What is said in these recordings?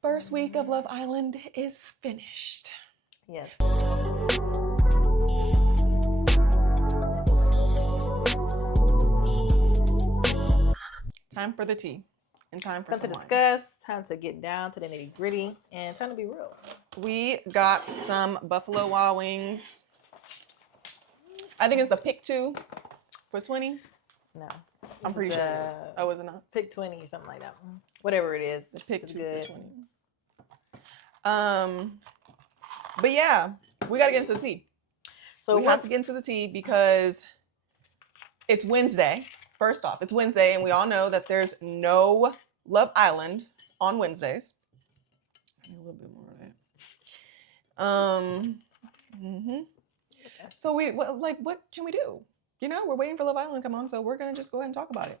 First week of Love Island is finished. Yes. Time for the tea and time for Time some to wine. discuss, time to get down to the nitty gritty, and time to be real. We got some Buffalo Wild Wings. I think it's the pick 2 for 20. No. I'm pretty sure it is. Oh, is it not? Pick 20 or something like that. Whatever it is. The pick 2 good. for 20. But yeah, we gotta get into the tea. So we have to get into the tea because it's Wednesday. First off, it's Wednesday, and we all know that there's no Love Island on Wednesdays. I need a little bit more of that. So what can we do? You know, we're waiting for Love Island to come on, so we're gonna just go ahead and talk about it.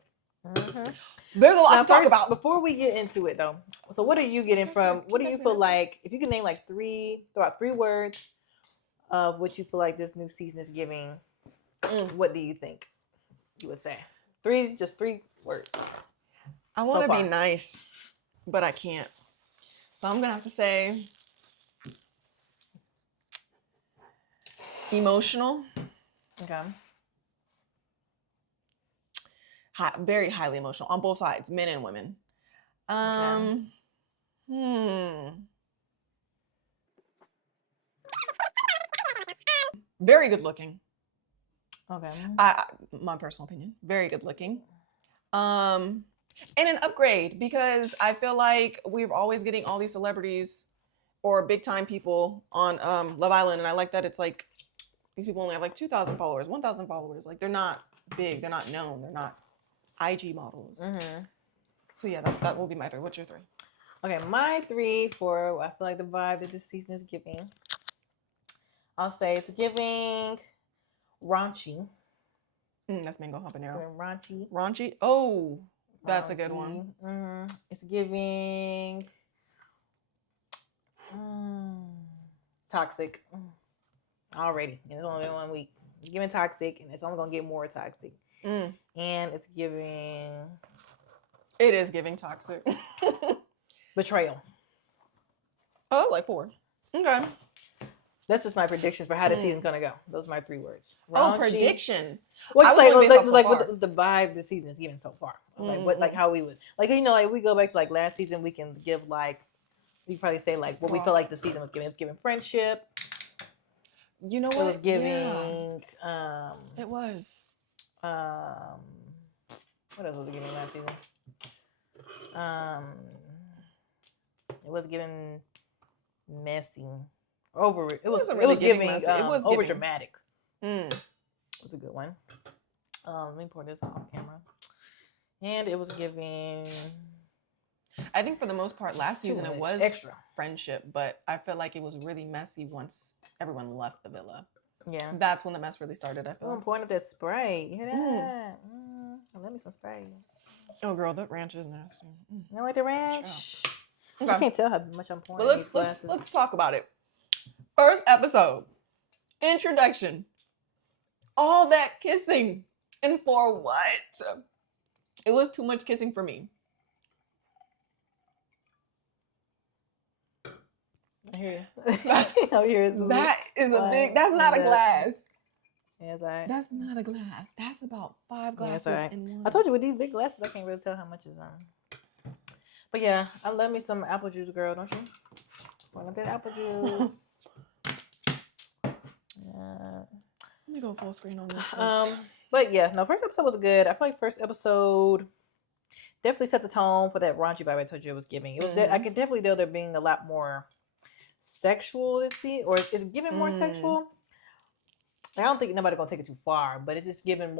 There's a lot to talk about. Before we get into it, though, so what are you getting from? What do you feel like? If you can name like throw out 3 words of what you feel like this new season is giving, what do you think you would say? Just three words. I want to be nice, but I can't. So I'm gonna have to say emotional. Okay. Very highly emotional on both sides, men and women. Very good looking. Okay. My personal opinion, very good looking. And an upgrade, because I feel like we're always getting all these celebrities or big time people on Love Island, and I like that it's like these people only have like 2,000 followers, 1,000 followers. Like they're not big, they're not known, they're not IG models. So yeah, that will be my 3. What's your 3? Okay, my 3 for I feel like the vibe that this season is giving. I'll say it's giving raunchy. That's mango habanero. Raunchy. Raunchy. Oh, that's a good one. It's giving toxic. Already. And it's only been 1 week. It's giving toxic, and it's only gonna get more toxic. And it's giving. It is giving toxic. Betrayal. Oh, like 4. Okay. That's just my predictions for how the season's gonna go. Those are my 3 words. Raunchy. Oh, prediction. Well, just like what the vibe the season is giving so far. Like how we would like we go back to like last season, we can give like we probably say like what we feel like the season was giving. It's giving friendship. You know what? It was giving. Yeah. It was. What else was it giving last season? It was giving messy. It was giving over dramatic. It was a good one. Let me pour this off camera. And it was giving. I think for the most part, last season it was extra friendship, but I felt like it was really messy once everyone left the villa. Yeah, that's when the mess really started. I feel. I'm pouring up that spray. You hear that? Let me some spray. Oh, girl, that ranch is nasty. You know what the ranch? Okay. I can't tell how much I'm pouring. But let's talk about it. First episode, introduction, all that kissing, and for what? It was too much kissing for me. I hear you. That is a big. That's not a glass. Yeah, that's all right. That's not a glass. That's about 5 glasses in one. I told you with these big glasses, I can't really tell how much is on. But yeah, I love me some apple juice, girl, don't you? Want a bit of apple juice. Let me go full screen on this. But yeah, no, first episode was good. I feel like first episode definitely set the tone for that raunchy vibe I told you it was giving. It was I could definitely tell there being a lot more sexual this season, or it's giving more sexual. I don't think nobody gonna take it too far, but it's just giving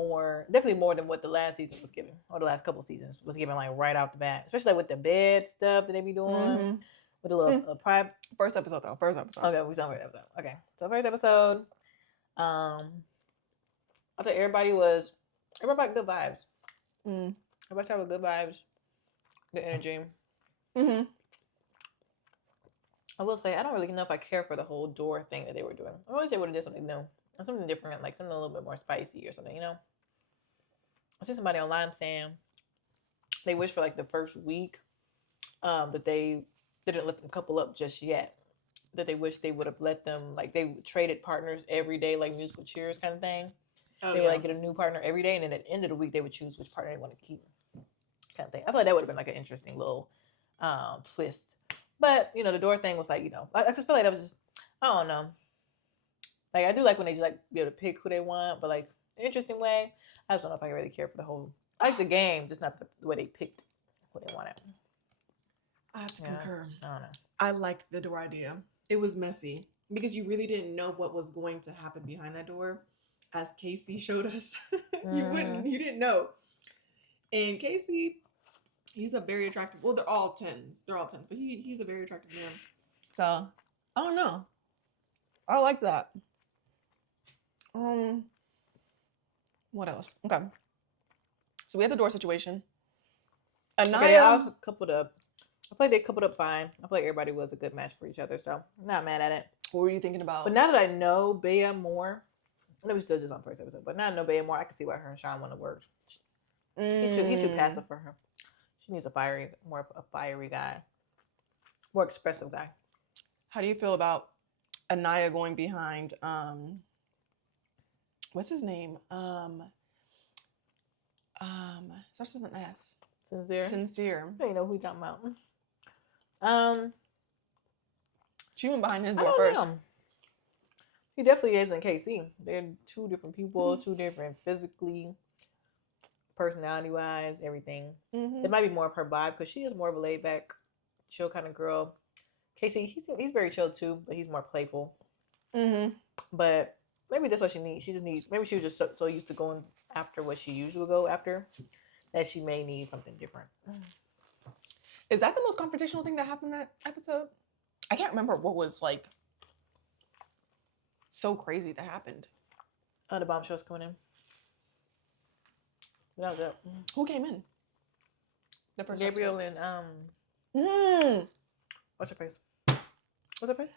definitely more than what the last season was giving, or the last couple seasons was giving, like right off the bat, especially like with the bed stuff that they be doing with the little private. First episode though. Okay, we saw first episode. Okay, so first episode, I thought everybody got good vibes. Everybody had good vibes, good energy. I will say I don't really know if I care for the whole door thing that they were doing. I wish they would have did something new. Something different, like something a little bit more spicy or something, you know? I see somebody online saying they wish for like the first week that they they didn't let them couple up just yet. That they wish they would have let them, like, they traded partners every day, like musical chairs kind of thing. Oh, They would like get a new partner every day, and then at the end of the week they would choose which partner they want to keep, kind of thing. I feel like that would have been like an interesting little twist. But you know, the door thing was like, you know, I just feel like that was just, I don't know. Like I do like when they just like be able to pick who they want, but like an interesting way. I just don't know if I really care for the whole. I like the game, just not the way they picked who they wanted. I have to concur. I don't know. I liked the door idea. It was messy because you really didn't know what was going to happen behind that door, as Casey showed us. You didn't know. And Casey, he's a very attractive. Well, they're all 10s. But he's a very attractive man. So I don't know. I like that. What else? Okay. So we had the door situation. Anaya, okay, I'll couple it up. I feel like they coupled up fine. I feel like everybody was a good match for each other, so I'm not mad at it. what were you thinking about? But now that I know Bea more, I know we still just on first episode, but now I know Bea more, I can see why her and Sean want to work. He too passive for her. She needs a fiery guy, more expressive guy. How do you feel about Anaya going behind what's his name? Starts with an S. Sincere. You know who we talking about. She went behind his door first. Know. He definitely is in KC. They're two different people, two different physically, personality-wise, everything. It might be more of her vibe because she is more of a laid-back, chill kind of girl. Casey, he's very chill too, but he's more playful. But maybe that's what she needs. She just needs. Maybe she was just so used to going after what she usually go after that she may need something different. Is that the most confrontational thing that happened that episode? I can't remember what was like so crazy that happened. The bombshells coming in. That was it. Who came in? The first Gabriel episode. and what's her face? What's her face?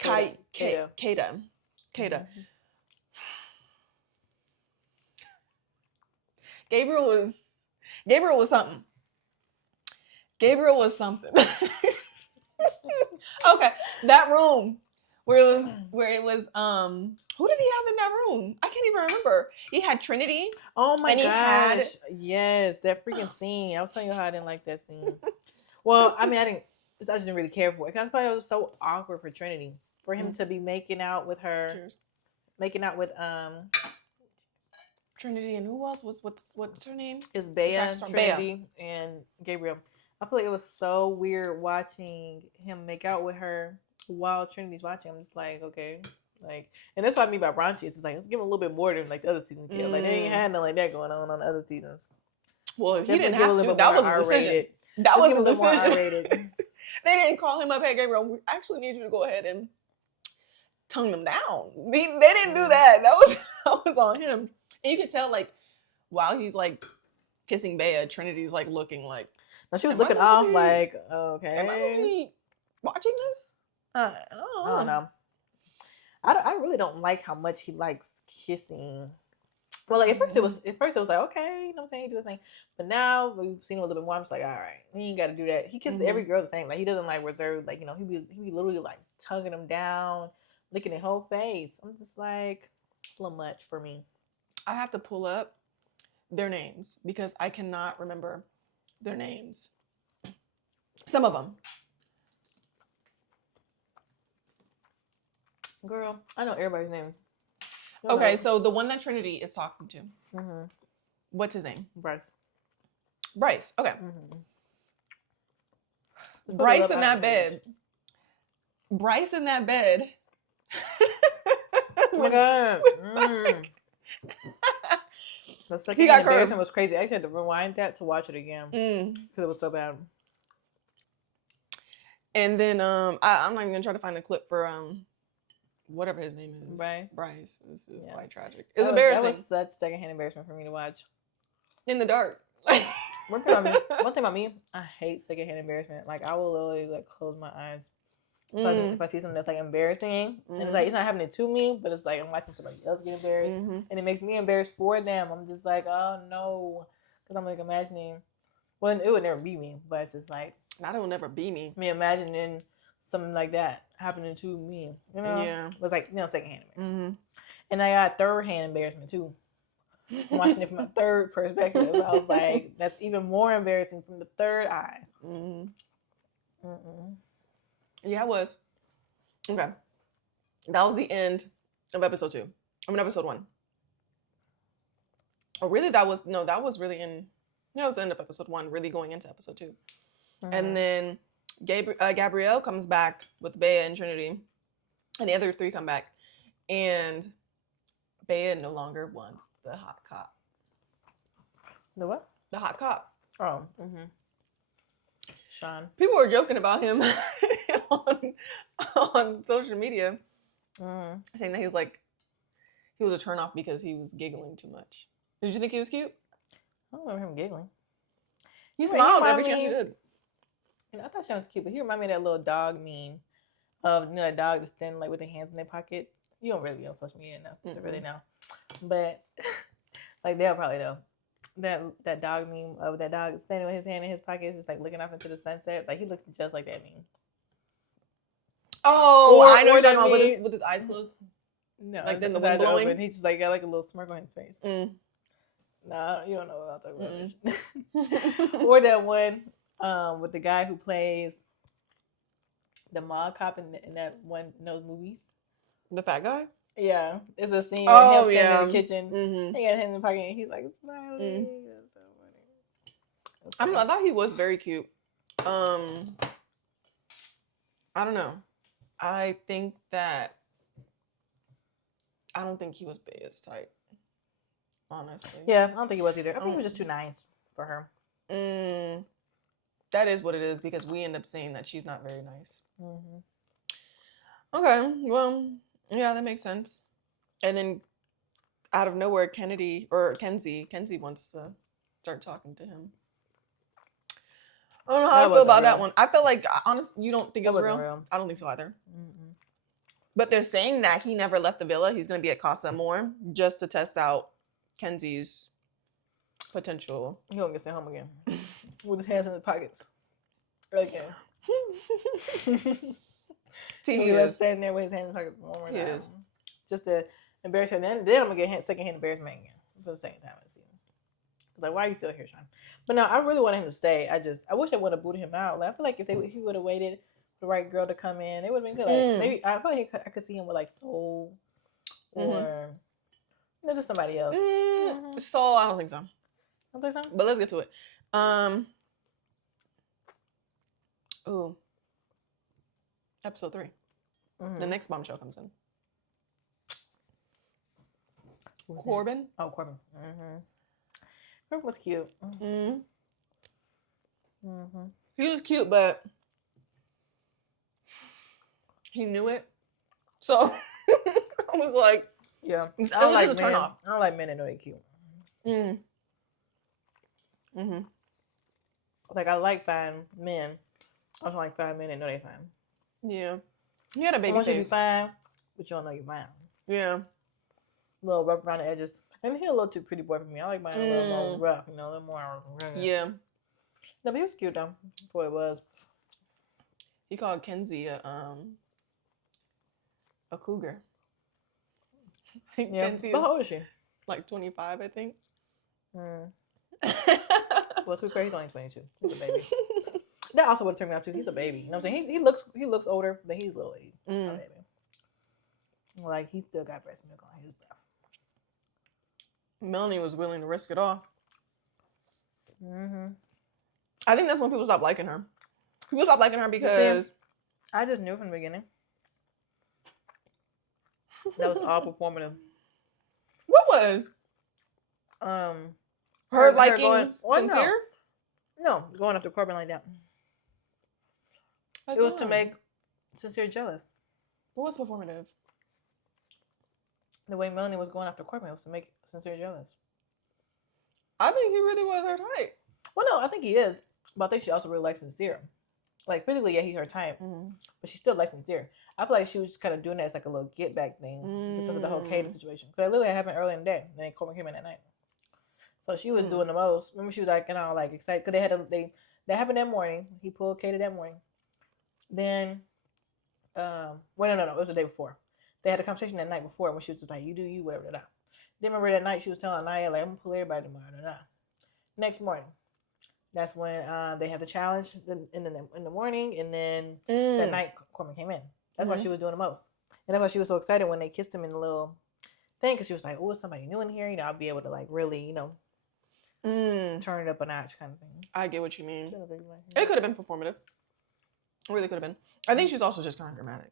Kata. Gabriel was something. Okay, that room where it was who did he have in that room? I can't even remember. He had Trinity. Oh my gosh. Yes, that freaking scene. I was telling you how I didn't like that scene. Well, I mean, I just didn't really care for it. Because I thought it was so awkward for Trinity. For him to be making out with her. Cheers. Making out with Trinity and who else? What's her name? It's Bea, Trinity, and Gabriel. I feel like it was so weird watching him make out with her while Trinity's watching. I'm just like, okay. Like, and that's what I mean by raunchy. It's just like, let's give him a little bit more than like the other seasons. Like, they ain't had nothing like that going on the other seasons. Well, he didn't have to do that. Was a decision. That was a decision. They didn't call him up. Hey, Gabriel, we actually need you to go ahead and tongue them down. They didn't do that. That was on him. And you could tell, like, while he's like kissing Bea, Trinity's like looking like. Now she was looking off like, okay. Am I really watching this? I don't know. I really don't like how much he likes kissing. Well, like at first it was like, okay, you know what I'm saying, he do his thing. But now we've seen him a little bit more. I'm just like, all right, we ain't got to do that. He kisses every girl the same. Like he doesn't like reserve. Like, you know, he be literally like tugging them down, licking their whole face. I'm just like, it's a little much for me. I have to pull up their names because I cannot remember their names. Some of them. Girl, I know everybody's name. Okay, so the one that Trinity is talking to. What's his name? Bryce. Okay. Bryce in that bed. Oh my God. The second embarrassment was crazy. I actually had to rewind that to watch it again because it was so bad. And then I'm not even gonna try to find the clip for whatever his name is. Bryce. This is quite tragic. It's embarrassing. That was such secondhand embarrassment for me to watch. In the dark. One thing about me, I hate secondhand embarrassment. Like I will literally like close my eyes if I see something that's like embarrassing, and it's like it's not happening to me, but it's like I'm watching somebody else get embarrassed, and it makes me embarrassed for them. I'm just like, oh no, because I'm like imagining Well, it would never be me, but it's just like That will never be me. me imagining something like that happening to me. You know, Yeah. it was like secondhand embarrassment, Mm-hmm. and I got third-hand embarrassment too. I'm watching it from a third perspective. I was like, that's even more embarrassing from the third eye. Mm-hmm. Mm-mm. Yeah, it was. Okay. That was the end of episode 2. Episode 1. Oh, really? That was really in. Yeah, it was the end of episode 1, really going into episode 2. Mm-hmm. And then Gabrielle comes back with Bea and Trinity, and the other 3 come back, and Bea no longer wants the hot cop. The what? The hot cop. Oh. Mm-hmm. Sean. People were joking about him on social media, saying that he was a turnoff because he was giggling too much. Did you think he was cute? I don't remember him giggling. He smiled every chance me, he did. And I thought Sean was cute, but he reminded me of that little dog meme of that dog that's standing like with their hands in their pocket. You don't really be on social media enough to really know, but like they'll probably know that dog meme of that dog standing with his hand in his pocket, just like looking off into the sunset. Like he looks just like that meme. Oh, I know what you're talking about with his eyes closed. No, like then the wind blowing. Open. He just like got like a little smirk on his face. Nah, you don't know what I'm talking about. Or that one with the guy who plays the mall cop in that one in those movies. The fat guy? Yeah. It's a scene of him standing in the kitchen. Mm-hmm. He got him in the pocket and he's like smiling. That's so funny. I don't know. I thought he was very cute. I don't know. I don't think he was Bea's type. Honestly. Yeah, I don't think he was either. I think he was just too nice for her. That is what it is because we end up seeing that she's not very nice. Mm-hmm. Okay, well, yeah, that makes sense. And then out of nowhere, Kenzie wants to start talking to him. I don't know how I feel about that one. I feel like, honestly, you don't think it's real? I don't think so either. Mm-mm. But they're saying that he never left the villa. He's going to be at Casa Amor just to test out Kenzie's potential. He gonna get sent home again with his hands in his pockets. Again. He was standing there with his hands in his pockets one more time. He is. Just to embarrass him. Then I'm gonna get secondhand embarrassment again for the second time I see him. Like, why are you still here, Sean? But no, I really wanted him to stay. I wish I would have booted him out. Like, I feel like if he would have waited for the right girl to come in, it would have been good. Like, maybe I feel like I could see him with like Soul or just somebody else. Soul, I don't think so. Don't think so? But let's get to it. Episode 3. The next bombshell comes in. Corbin. Oh, Corbin. Corbin was cute. He was cute, but he knew it. So I was like, yeah, it was just a turn off. I don't like men that know they're cute. Like I like fine men. I don't like fine men that know they're fine. Yeah, he had a baby face. You be fine, but you don't know you're fine. Yeah, a little rough around the edges, and he a little too pretty boy for me. I like mine a little more rough, a little more. Yeah. No, but he was cute though. Boy, it was. He called Kenzie a cougar. Yeah. Kenzie but how old is she? Like 25, I think. Well, to be fair, he's only 22. He's a baby. That also would have turned me out too. He's a baby. You know what I'm saying? He looks older, but he's a little late. A baby. Like he still got breast milk on his breath. Melanie was willing to risk it all. I think that's when people stopped liking her. People stopped liking her because I just knew from the beginning. That was all performative. What was? Her liking going, Sincere? No, going after Corbin like that. It was to make Sincere jealous. What was performative? The way Melanie was going after Corbin was to make Sincere jealous. I think he really was her type. Well, no, I think he is. But I think she also really likes Sincere. Like, physically, yeah, he's her type. But she still likes Sincere. I feel like she was just kind of doing that as like a little get back thing because of the whole Kaden situation. Because it literally happened early in the day. And then Corbin came in at night. So she was doing the most. Remember, she was like, like excited because that happened that morning. He pulled Kata that morning. Then, wait, no, it was the day before. They had a conversation that night before when she was just like, "You do you, whatever." Then remember that night she was telling Naya like, "I'm gonna pull everybody tomorrow." Next morning, that's when they had the challenge in the morning, and then that night Corbin came in. That's why she was doing the most, and that's why she was so excited when they kissed him in the little thing, because she was like, "Oh, somebody new in here, I'll be able to like really, turn it up a notch," kind of thing. I get what you mean. It could have been performative. It really could have been. I think she's also just kind of dramatic.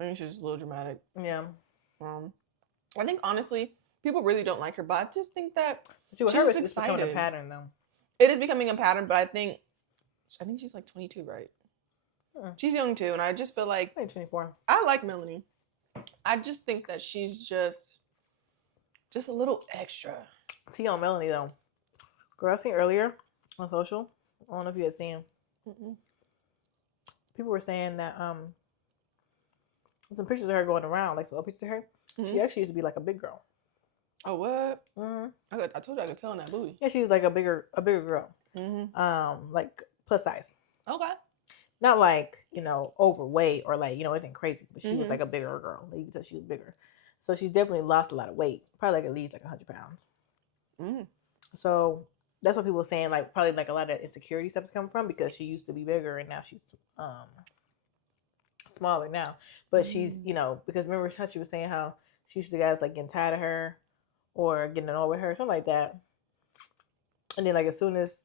I think she's just a little dramatic. Yeah. I think honestly, people really don't like her, but I just think that she's her, it's becoming a pattern though. It is becoming a pattern, but I think she's like 22, right? She's young too, and I just feel like 24. I like Melanie. I just think that she's just a little extra. Tea on Melanie though. Girl, I seen earlier on social. I don't know if you had seen. People were saying that some pictures of her going around, like some old pictures of her. She actually used to be like a big girl. Oh, what? I told you I could tell in that booty. Yeah, she was like a bigger girl. Like plus size. Okay. Not like, overweight or like, anything crazy, but she was like a bigger girl. Like, you can tell she was bigger. So she's definitely lost a lot of weight. Probably like at least like 100 pounds. So that's what people were saying, like probably like a lot of insecurity stuff is coming from, because she used to be bigger and now she's smaller now. But she's, because remember how she was saying how she used to guys like getting tired of her or getting annoyed with her, something like that. And then like as soon as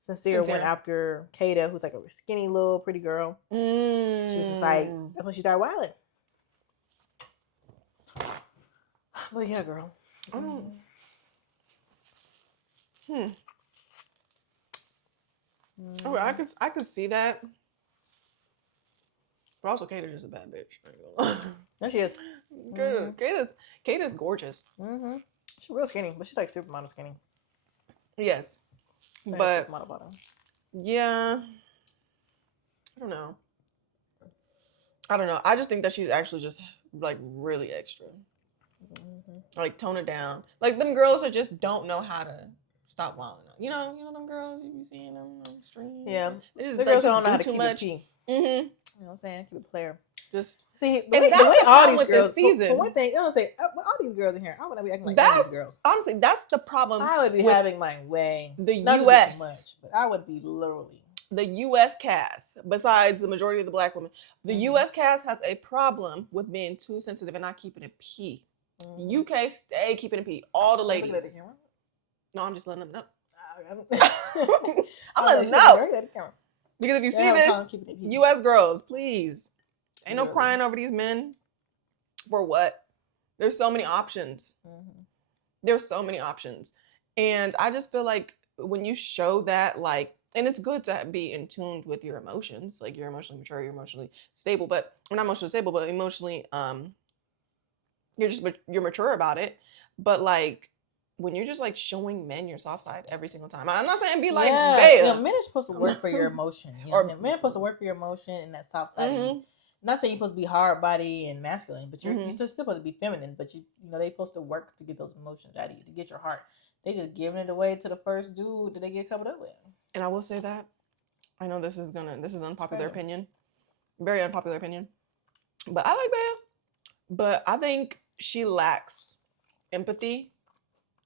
Sincere went after Kata, who's like a skinny little pretty girl, she was just like, that's when she started wilding. But yeah, girl. Oh, I could see that. But also, Kata's just a bad bitch. No, she is. Kata's gorgeous. She's real skinny, but she's like supermodel skinny. Yes. But yeah, I don't know. I just think that she's actually just like really extra. Like tone it down. Like them girls that just don't know how to stop wilding. You know them girls you be seeing them on the stream. Yeah, they just don't know how to too keep much. It P. You know what I'm saying? Keep it player. Just see the way all these girls. This season. For one thing, I don't say all these girls in here. I wouldn't be acting like these girls. Honestly, that's the problem. I would be having my way. The U.S. Much, but I would be literally the U.S. cast. Besides the majority of the black women, the U.S. cast has a problem with being too sensitive and not keeping it P. UK stay keeping it P. All the ladies. No, I'm just letting them know. I'm letting them know. Because if you see this, U.S. girls, please. Ain't no crying over these men. For what? There's so many options. There's so many options. And I just feel like when you show that, like, and it's good to be in tune with your emotions. Like, you're emotionally mature, you're emotionally stable, but we're not emotionally stable, but emotionally, you're mature about it. But like, when you're just like showing men your soft side every single time, I'm not saying be like, men are supposed to work for your emotion. Men are supposed to work for your emotion and that soft side. Of you. Not saying you're supposed to be hard body and masculine, but you're still supposed to be feminine. But they're supposed to work to get those emotions out of you, to get your heart. They just giving it away to the first dude that they get covered up with. And I will say that I know this is unpopular opinion, very unpopular opinion, but I like Bea. But I think she lacks empathy.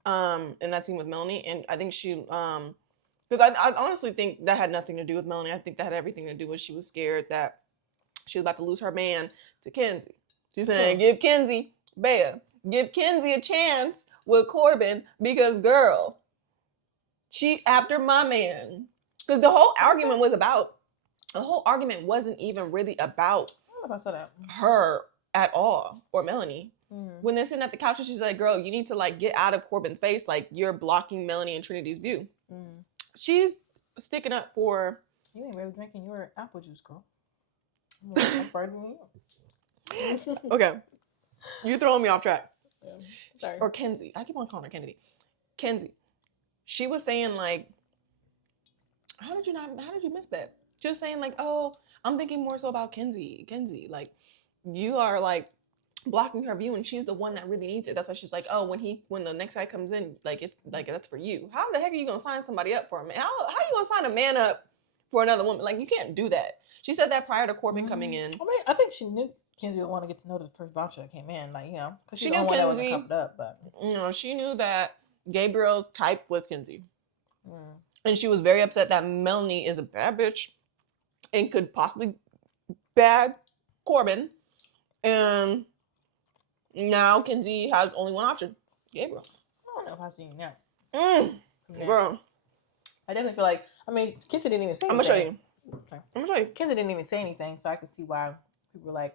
In that scene with Melanie, and I think she because I honestly think that had nothing to do with Melanie. I think that had everything to do with she was scared that she was about to lose her man to Kenzie. She's saying, give Kenzie a chance with Corbin, because girl, cheat after my man. Because the whole argument wasn't even really about her at all, or Melanie. When they're sitting at the couch and she's like, girl, you need to like get out of Corbin's face. Like, you're blocking Melanie and Trinity's view. She's sticking up for... You ain't really drinking your apple juice, girl. Okay. You throwing me off track. Yeah. Sorry. Or Kenzie. I keep on calling her Kennedy. Kenzie. She was saying like, how did you miss that? Just saying like, oh, I'm thinking more so about Kenzie. Like, you are like blocking her view, and she's the one that really needs it. That's why she's like, oh, when the next guy comes in, like it's like that's for you. How the heck are you gonna sign somebody up for a man? How you gonna sign a man up for another woman? Like you can't do that. She said that prior to Corbin coming in. I mean, I think she knew Kenzie would want to get to know the first bouncer that came in, like because She she's the knew only one that wasn't Kenzie. covered up, but She knew that Gabriel's type was Kenzie, mm. and she was very upset that Melanie is a bad bitch and could possibly bag Corbin, and now Kenzie has only one option, Gabriel. I don't know if I've seen that. Girl, I definitely feel like, I mean, Kenzie didn't even say I'm anything. gonna show you. Okay. I'm gonna show you. Kenzie didn't even say anything, so I could see why people were like,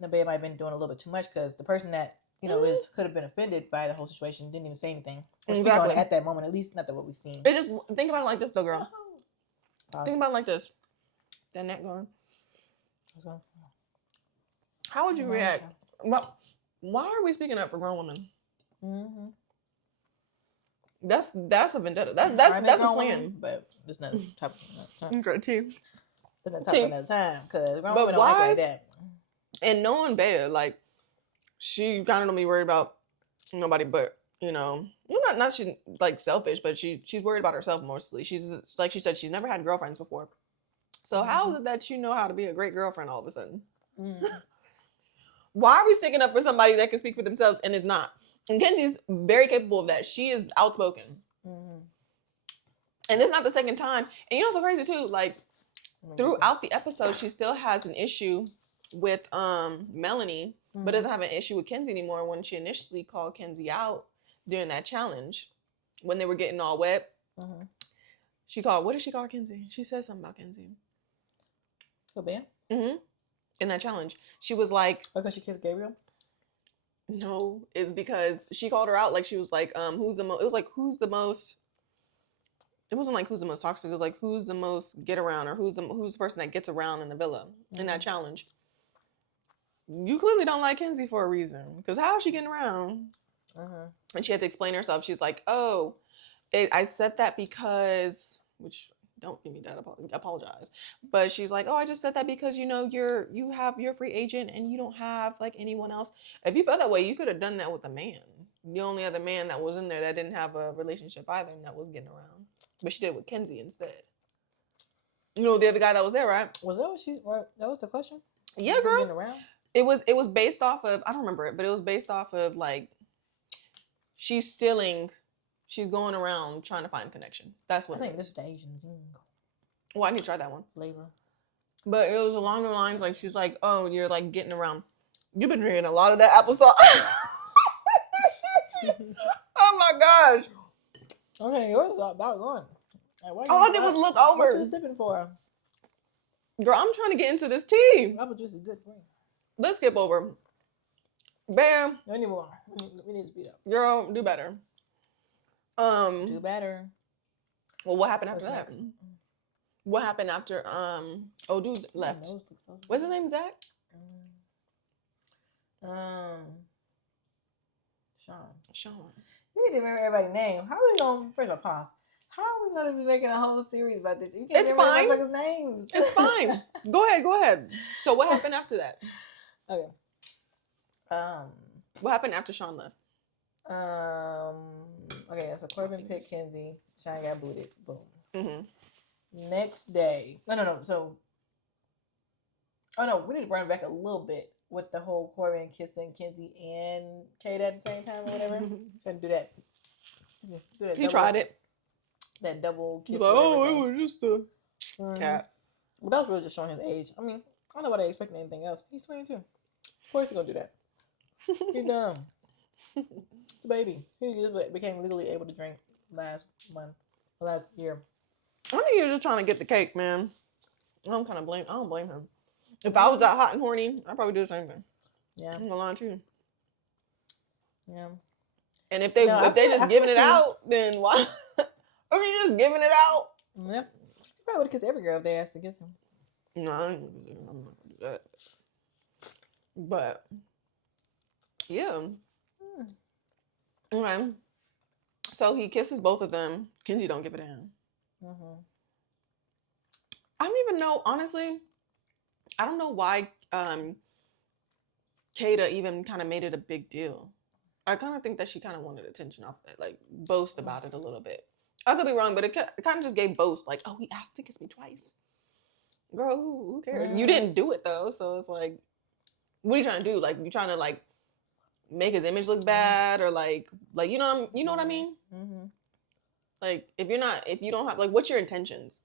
the babe might have been doing a little bit too much, because the person that could have been offended by the whole situation didn't even say anything. Or speak on it at that moment, at least not that what we've seen. It's just, think about it like this though, girl. Think about it like this. That neck going. How would you react? Well, why are we speaking up for grown women? Mm-hmm. That's a vendetta. That's a plan. Woman, but it's not top of Okay, too. It's not top of that time, because grown women don't act like that. And knowing Bea, like, she kind of don't be worried about nobody but, not she's like selfish, but she's worried about herself mostly. She's, like she said, she's never had girlfriends before. So how is it that you know how to be a great girlfriend all of a sudden? Mm-hmm. Why are we sticking up for somebody that can speak for themselves and is not? And Kenzie's very capable of that. She is outspoken. Mm-hmm. And this is not the second time. And you know what's so crazy too? Like, throughout the episode, she still has an issue with Melanie, but doesn't have an issue with Kenzie anymore. When she initially called Kenzie out during that challenge, when they were getting all wet, what did she call Kenzie? She said something about Kenzie. Oh, Bam? Mm-hmm. In that challenge. She was like... Because she kissed Gabriel? No, it's because she called her out. Like, she was like, who's the most... It was like, who's the most... It wasn't like who's the most toxic. It was like, who's the most get around, or who's the person that gets around in the villa in that challenge. You clearly don't like Kenzie for a reason, because how is she getting around? And she had to explain herself. She's like, oh, I said that because, which don't give me that, apologize. But she's like, oh, I just said that because, you have your free agent and you don't have like anyone else. If you felt that way, you could have done that with a man. The only other man that was in there that didn't have a relationship either and that was getting around. But she did it with Kenzie instead. The other guy that was there, right? Was that that was the question? Yeah, girl. Getting around? It was based off of, I don't remember it, but it was based off of like, she's going around trying to find connection. That's what I think this is the Asian zing. Well, I need to try that one. Flavor. But it was along the lines, like, she's like, oh, you're like getting around. You've been drinking a lot of that applesauce. Oh my gosh. Okay, yours is about gone. Like, all I did was look over. What you sipping for? Girl, I'm trying to get into this tea. Apple juice is good for you. Let's skip over. Bam. No anymore. We need to speed up. Girl, do better. Do better. Well, what happened after that? Next? What happened after dude left? What's his name, Zach? Sean. You need to remember everybody's name. How are we going? First of all, pause. How are we going to be making a whole series about this? You can't It's remember fine. motherfuckers' names. It's fine. Go ahead. So what happened after that? Okay. What happened after Sean left? Okay, so Corbin picked Kenzie. Sean got booted. Boom. Mm-hmm. Next day. No. So, we need to run back a little bit with the whole Corbin kissing Kenzie and Kate at the same time or whatever. Trying to do that. He tried it. That double kiss. It was just a cat. Well, that was really just showing his age. I mean, I don't know why they expecting anything else. He's 22. Of course he's gonna do that. He's dumb. It's a baby. He just became legally able to drink last year. I think he was just trying to get the cake, man. I don't blame him. If I was that hot and horny, I'd probably do the same thing. Yeah. I'm gonna lie too. Yeah. And if they just giving it out, then why? If you're just giving it out. Yeah. You probably would kiss every girl if they asked to kiss him. No, I'm not gonna do that. But yeah. Okay. So he kisses both of them. Kenzie don't give a damn. I don't even know, honestly. I don't know why Kata even kind of made it a big deal. I kind of think that she kind of wanted attention off of it, like boast about it a little bit. I could be wrong, but it kind of just gave boast, like, oh, he asked to kiss me twice. Girl, who cares? You didn't do it though, so it's like, what are you trying to do? Like, you trying to like make his image look bad, or like you know what I mean? Mm-hmm. Like, if you don't have, like, what's your intentions?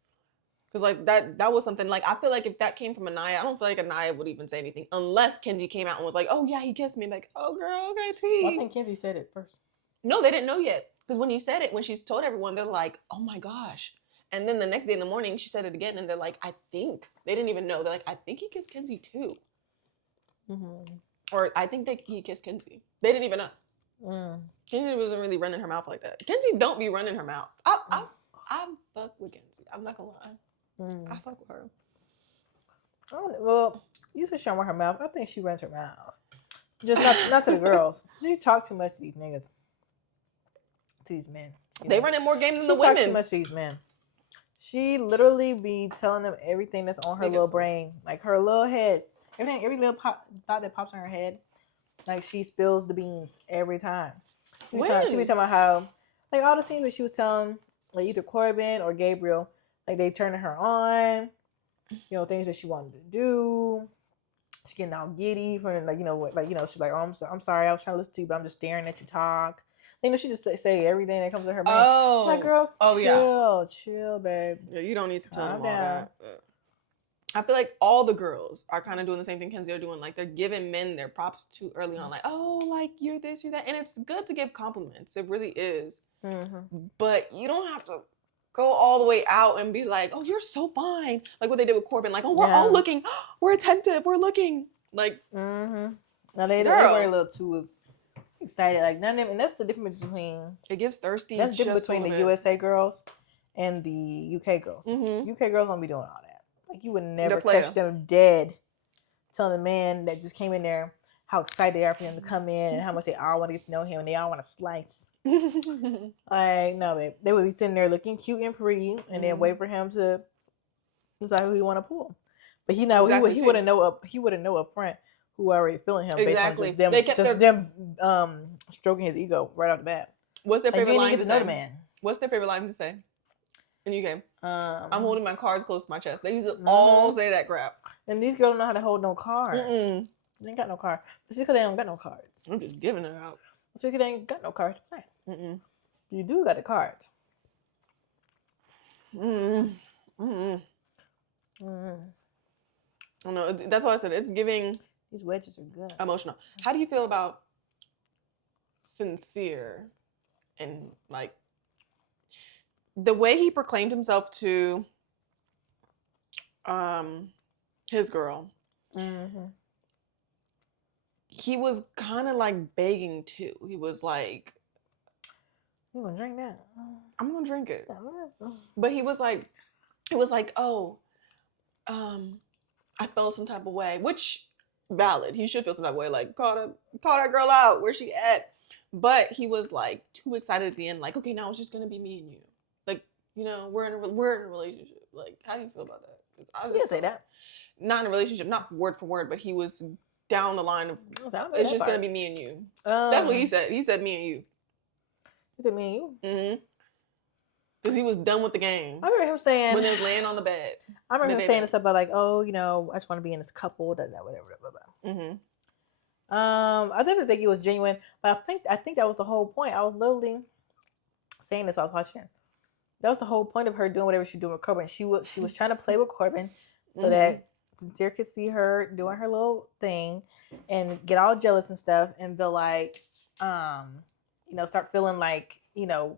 Because like that was something, like, I feel like if that came from Anaya, I don't feel like Anaya would even say anything unless Kenzie came out and was like, oh yeah, he kissed me. Like, oh girl, okay, T. Well, I think Kenzie said it first. No, they didn't know yet. Because when you said it, when she's told everyone, they're like, oh my gosh. And then the next day in the morning, she said it again, and they're like, I think. They didn't even know. They're like, I think he kissed Kenzie too. Mm-hmm. Or I think he kissed Kenzie. They didn't even know. Mm. Kenzie wasn't really running her mouth like that. Kenzie don't be running her mouth. I fuck with Kenzie. I'm not gonna lie. I fuck with her. Well, you said she don't run her mouth. I think she runs her mouth. Just not to the girls. She talks too much to these niggas. To these men. They run in more game than she the talks women. Too much to these men. She literally be telling them everything that's on her little brain. Like her little head. Every little thought that pops in her head. Like she spills the beans every time. She be talking about how, like all the scenes that she was telling, like either Corbin or Gabriel, like they turning her on, you know, things that she wanted to do. She getting all giddy from, like, you know, what, like, you know, she's like, oh, I'm sorry, I was trying to listen to you, but I'm just staring at you talk. You know, she just say everything that comes to her brain. Oh, like, girl, chill, babe. Yeah, you don't need to tell them all that. I feel like all the girls are kind of doing the same thing Kenzie are doing. Like, they're giving men their props too early on. Like, oh, like, you're this, you're that. And it's good to give compliments. It really is. Mm-hmm. But you don't have to go all the way out and be like, oh, you're so fine. Like what they did with Corbin. Like, oh, we're all looking. We're attentive. We're looking. Like, now they were a little too excited. Like, none of them. And that's the difference between. It gives thirsty. That's the difference between the USA girls and the UK girls. Mm-hmm. UK girls don't be doing all that. Like, you would never catch them dead telling a man that just came in there how excited they are for him to come in and how much they all want to get to know him and they all want to slice. Like, no, babe. They would be sitting there looking cute and pretty and then wait for him to decide who he want to pull. But he wouldn't know up front who already feeling him based on them stroking his ego right off the bat. What's their favorite line to say? What's their favorite line to say? In the UK, I'm holding my cards close to my chest. They used to all say that crap. And these girls don't know how to hold no cards. They ain't got no cards. It's because they don't got no cards. I'm just giving it out. It's because they ain't got no cards to play. You do got the cards. I don't know. That's why I said it's giving. These wedges are good. Emotional. How do you feel about Sincere and like the way he proclaimed himself to his girl? He was kind of like begging too. He was like, "You gonna drink that? I'm gonna drink it." But he was like, "Oh, I felt some type of way," which valid. He should feel some type of way. Like, call that girl out. Where's she at? But he was like too excited at the end. Like, okay, now it's just gonna be me and you. Like, you know, we're in a relationship. Like, how do you feel about that? You say that. Not in a relationship, not word for word, but he was down the line of it's just gonna be me and you. That's what he said. He said me and you. He said me and you. Mm-hmm. Because he was done with the games. I remember him saying when they was laying on the bed. I remember him saying stuff about like, oh, you know, I just want to be in this couple, whatever, blah blah. I definitely think it was genuine, but I think that was the whole point. I was literally saying this while I was watching. That was the whole point of her doing whatever she doing with Corbin. She was trying to play with Corbin so that Sincere could see her doing her little thing and get all jealous and stuff and be like, you know, start feeling like, you know,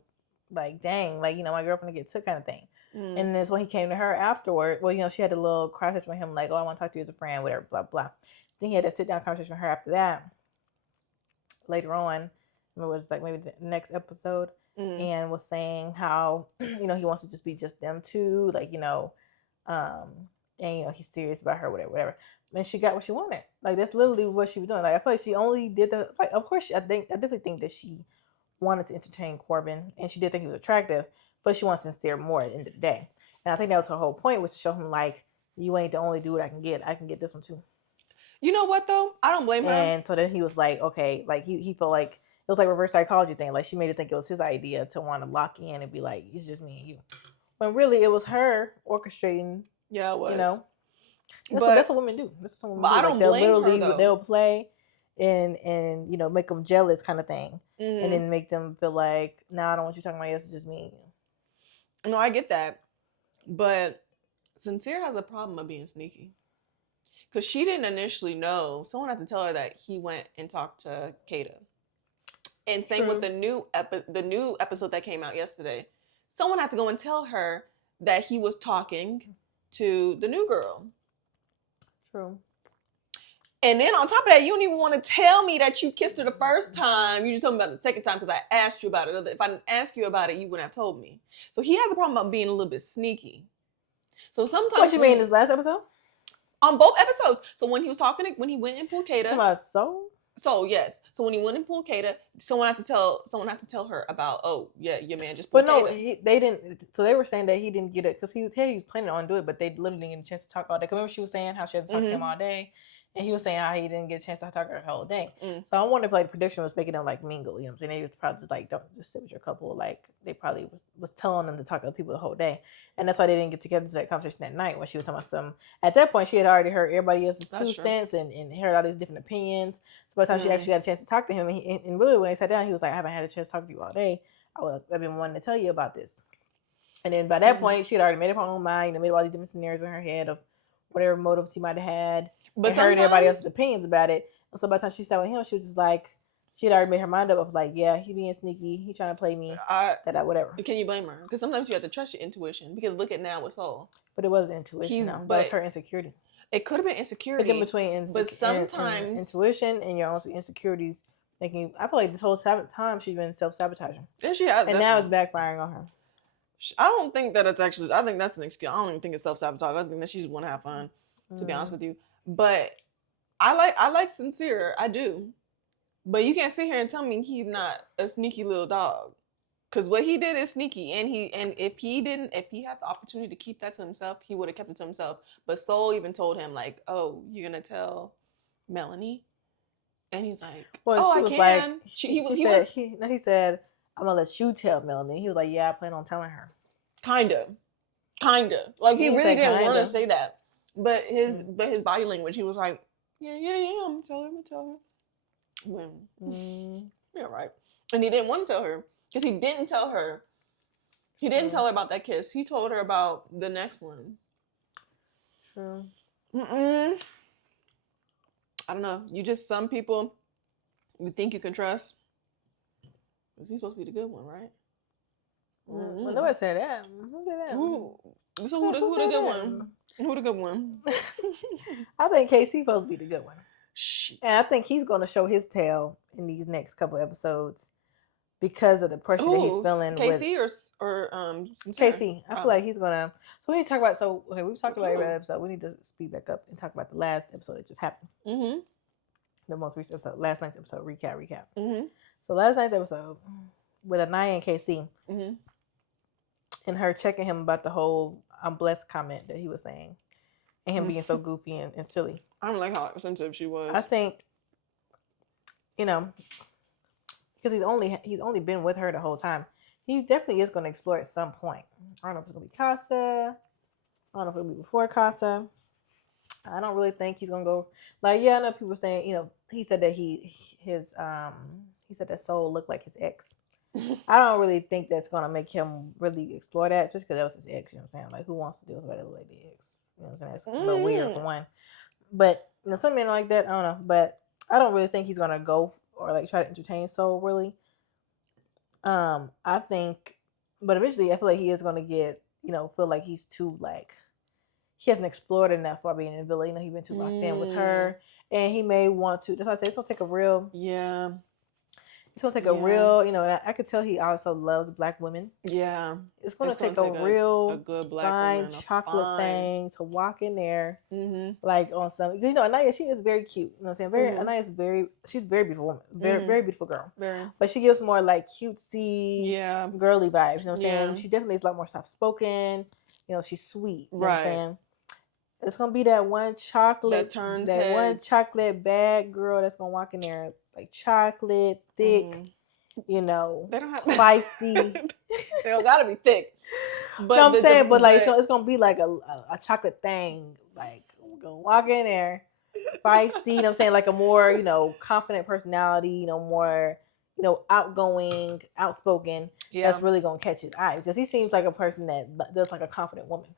like, dang, like, you know, my girlfriend get took kind of thing. And then when he came to her afterward, well, you know, she had a little conversation with him like, oh, I want to talk to you as a friend, whatever, blah, blah. Then he had a sit down conversation with her after that. Later on, it was like maybe the next episode, and was saying how, you know, he wants to just be just them two, like, you know, and, you know, he's serious about her, whatever. And she got what she wanted. Like, that's literally what she was doing. Like, I feel like she only did that. Like, of course, I definitely think that she wanted to entertain Corbin, and she did think he was attractive, but she wants Sincere more at the end of the day. And I think that was her whole point, was to show him, like, you ain't the only dude I can get. I can get this one too. You know what though? I don't blame her. And so then he was like, okay, like he felt like it was like reverse psychology thing. Like she made it think it was his idea to want to lock in and be like, it's just me and you. When really it was her orchestrating. Yeah, it was. You know, but that's what women do. That's what women but do. I Like don't they'll blame her literally though. they'll play and you know make them jealous kind of thing, Mm-hmm. and then make them feel like, nah, I don't want you talking about this. It's just me. No, I get that, but Sincere has a problem of being sneaky. Because she didn't initially know. Someone had to tell her that he went and talked to Kata. And same True. with the new episode that came out yesterday. Someone had to go and tell her that he was talking to the new girl. True. And then on top of that, you don't even want to tell me that you kissed her the first time. You just told me about the second time because I asked you about it. If I didn't ask you about it, you wouldn't have told me. So he has a problem about being a little bit sneaky. So sometimes What you mean this last episode? On both episodes. So when he was talking, when he went and pulled Kata. About Soul? So yes. So when he went and pulled Kata, someone had to tell her about, oh yeah, your man just pulled Kata. But no, they didn't. So they were saying that he didn't get it because he was planning on doing it, but they literally didn't get a chance to talk all day. Remember she was saying how she hasn't talked to him all day, and he was saying how he didn't get a chance to talk to her the whole day. So I wonder if like the prediction was making them like mingle. You know what I'm saying? They was probably just like, don't just sit with your couple. Like they probably was telling them to talk to people the whole day, and that's why they didn't get together to that conversation that night when she was talking about some. At that point, she had already heard everybody else's two cents and heard all these different opinions. So by the time she actually got a chance to talk to him, and really when they sat down, he was like, I haven't had a chance to talk to you all day. I've been wanting to tell you about this. And then by that point, she had already made up her own mind and made all these different scenarios in her head of whatever motives he might have had. But and heard everybody else's opinions about it. And so by the time she sat with him, she was just like, she had already made her mind up of like, yeah, he being sneaky, he trying to play me, whatever. Can you blame her? Because sometimes you have to trust your intuition. Because look at now with Soul. But it wasn't intuition. That was her insecurity. It could have been insecurity. But in between but sometimes intuition and your own insecurities making you, I feel like this whole time she's been self-sabotaging. Yeah, she has. And now it's backfiring on her. I don't think that it's actually, I think that's an excuse. I don't even think it's self-sabotage. I think that she just want to have fun, to be honest with you. But I like Sincere. I do. But you can't sit here and tell me he's not a sneaky little dog. Because what he did is sneaky. And if he had the opportunity to keep that to himself, he would have kept it to himself. But Soul even told him like, oh, you're going to tell Melanie? And he's like, well, oh, I can. He said, I'm gonna let you tell Melanie. He was like, yeah, I plan on telling her. Kinda. Like he really didn't want to say that. But his body language, he was like, yeah, I'm gonna tell her. Yeah, right. And he didn't want to tell her. Because he didn't tell her. He didn't tell her about that kiss. He told her about the next one. True. I don't know. Some people you think you can trust. Is he supposed to be the good one, right? Well, nobody said that. Who said that? So who the good one? Who the good one? I think KC supposed to be the good one. And I think he's going to show his tail in these next couple episodes because of the pressure that he's feeling. KC or Sincere? KC. I feel like he's going to. So we need to talk about. So okay, we've talked about every episode. We need to speed back up and talk about the last episode that just happened. The most recent episode, last night's episode. Recap. So last night's episode with Anaya and KC, and her checking him about the whole "I'm blessed" comment that he was saying, and him being so goofy and silly. I don't like how sensitive she was. I think, because he's only been with her the whole time. He definitely is going to explore at some point. I don't know if it's going to be Casa. I don't know if it'll be before Casa. I don't really think he's gonna go. Like, yeah, I know people saying, he said that he said that Soul looked like his ex. I don't really think that's gonna make him really explore that, especially because that was his ex. You know what I'm saying? Like, who wants to deal with somebody that look like the ex? You know what I'm saying? It's a little weird for one. But some men like that. I don't know. But I don't really think he's gonna go or like try to entertain Soul really. I think, but eventually, I feel like he is gonna get, feel like he's too like. He hasn't explored enough while being in the villa. He's been too locked in with her. And he may want to. That's why I say it's going to take a real... Yeah. It's going to take a real... And I could tell he also loves black women. Yeah. It's going to take a real a good black fine woman, chocolate thing to walk in there. Like on some... Because, Anaya, she is very cute. You know what I'm saying? Anaya's she's a very beautiful woman. Very beautiful girl. Very. But she gives more like cutesy, girly vibes. You know what I'm saying? She definitely is a lot more soft-spoken. She's sweet. You know what I'm saying? It's gonna be that one chocolate, turns that one heads. chocolate bad girl that's gonna walk in there like chocolate, thick, They don't have feisty. They don't gotta be thick. But No, I'm saying, but like it's gonna be like a chocolate thing. Like we're gonna walk in there, feisty. You know what I'm saying? Like a more confident personality. More outgoing, outspoken. yeah. That's really gonna catch his eye because he seems like a person that does like a confident woman.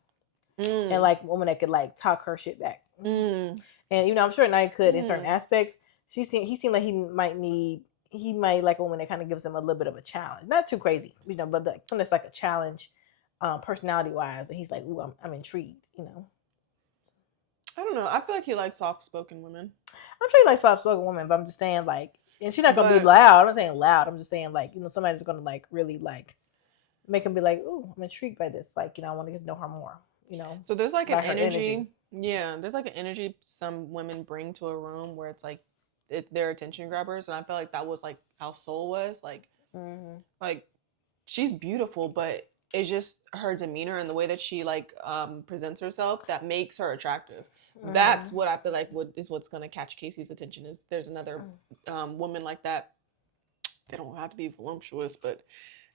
And like a woman that could like talk her shit back. And I'm sure Nia could in certain aspects. He seemed like he might like a woman that kind of gives him a little bit of a challenge. Not too crazy, but something that's like a challenge, personality wise. And he's like, ooh, I'm intrigued, I don't know. I feel like he likes soft spoken women. I'm sure he likes soft spoken women, but I'm just saying like, and she's not gonna be loud. I'm not saying loud. I'm just saying like, somebody's gonna like really like make him be like, ooh, I'm intrigued by this. Like, I want to get to know her more. So there's like an energy. Yeah, there's like an energy some women bring to a room where it's like they're attention grabbers, and I feel like that was like how Soul was. Like, like she's beautiful, but it's just her demeanor and the way that she like presents herself that makes her attractive. That's what I feel like what's gonna catch Casey's attention. Is there's another woman like that. They don't have to be voluptuous, but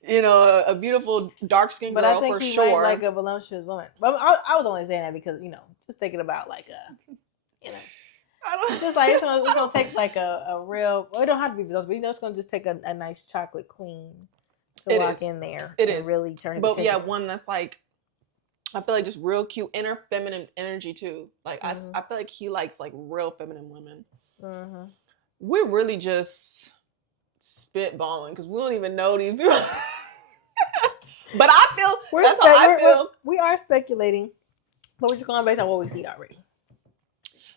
a beautiful dark skinned girl but I think for he sure. Might like a voluptuous woman. But I was only saying that because just thinking about like I don't just like it's gonna take like a real. Well, it don't have to be voluptuous, but it's gonna just take a nice chocolate queen to walk in there. It and is really turn. But yeah, one that's like I feel like just real cute, inner feminine energy too. Like I feel like he likes like real feminine women. We're really just spitballing because we don't even know these people. But I feel that's how I feel. We are speculating, but we're just going based on what we see already.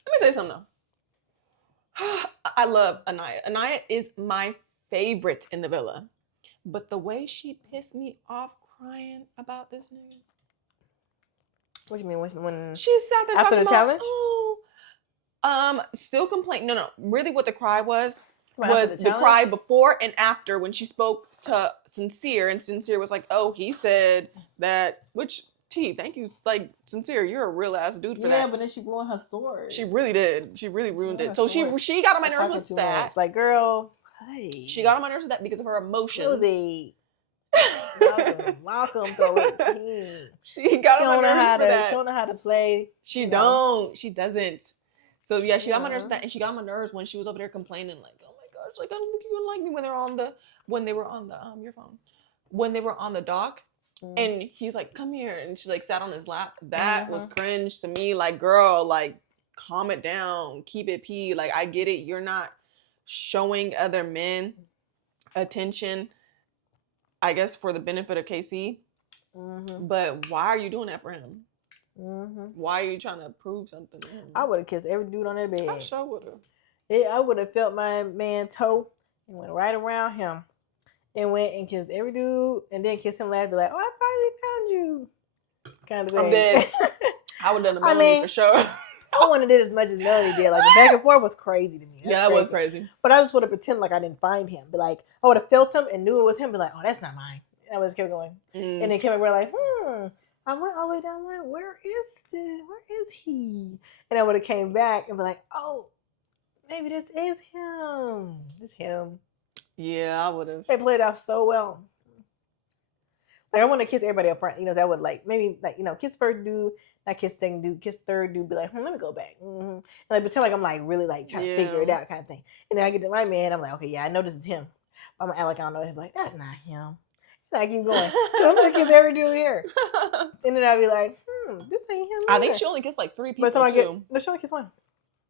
Let me say something though. I love Anaya. Anaya is my favorite in the villa, but the way she pissed me off crying about this nigga. What do you mean when she sat there after the challenge? Still complain. No. Really, what the cry was the cry before and after when she spoke to Sincere, and Sincere was like, "Oh, he said that." Which thank you, like Sincere, you're a real ass dude for that. Yeah, but then she ruined her sword. She really did. She really ruined it. So she got on my nerves with that. Like, girl, hey. She got on my nerves with that because of her emotions. Welcome, throw it. She got on my nerves for that. She don't know how to play. She doesn't. So yeah, she got on my nerves with that, and she got on my nerves when she was over there complaining, like, "Oh my gosh, like I don't think you're gonna like me," when they were on the your phone, when they were on the dock, and he's like, "Come here," and she like sat on his lap. That was cringe to me. Like, girl, like, calm it down, keep it pee. Like, I get it, you're not showing other men attention, I guess, for the benefit of KC. But why are you doing that for him? Why are you trying to prove something to him? I would have kissed every dude on that bed. I sure would have. I would have felt my man toe and went right around him and went and kissed every dude and then kiss him last, be like, "Oh, I finally found you," kind of thing. I'm dead. I would have done a Melanie for sure. I wouldn't have did as much as Melanie did. Like, the back and forth was crazy to me. That was crazy. But I just would have pretended like I didn't find him. Be like, I would have felt him and knew it was him. Be like, "Oh, that's not mine." And I would just kept going. And then came over like, I went all the way down there. Where is he? And I would have came back and be like, "Oh, maybe this is him. It's him." Yeah, I would have. They played off so well. Like, I want to kiss everybody up front. So I would maybe kiss first dude, not kiss second dude, kiss third dude. Be like, let me go back. And like pretend like I'm like really like trying to figure it out kind of thing. And then I get to my man. I'm like, okay, yeah, I know this is him. I'm gonna act like I don't know him. Like, that's not him. So I keep going. So I'm gonna kiss every dude here. And then I'll be like, this ain't him. I think she only kissed like 3 people. But she only kissed one.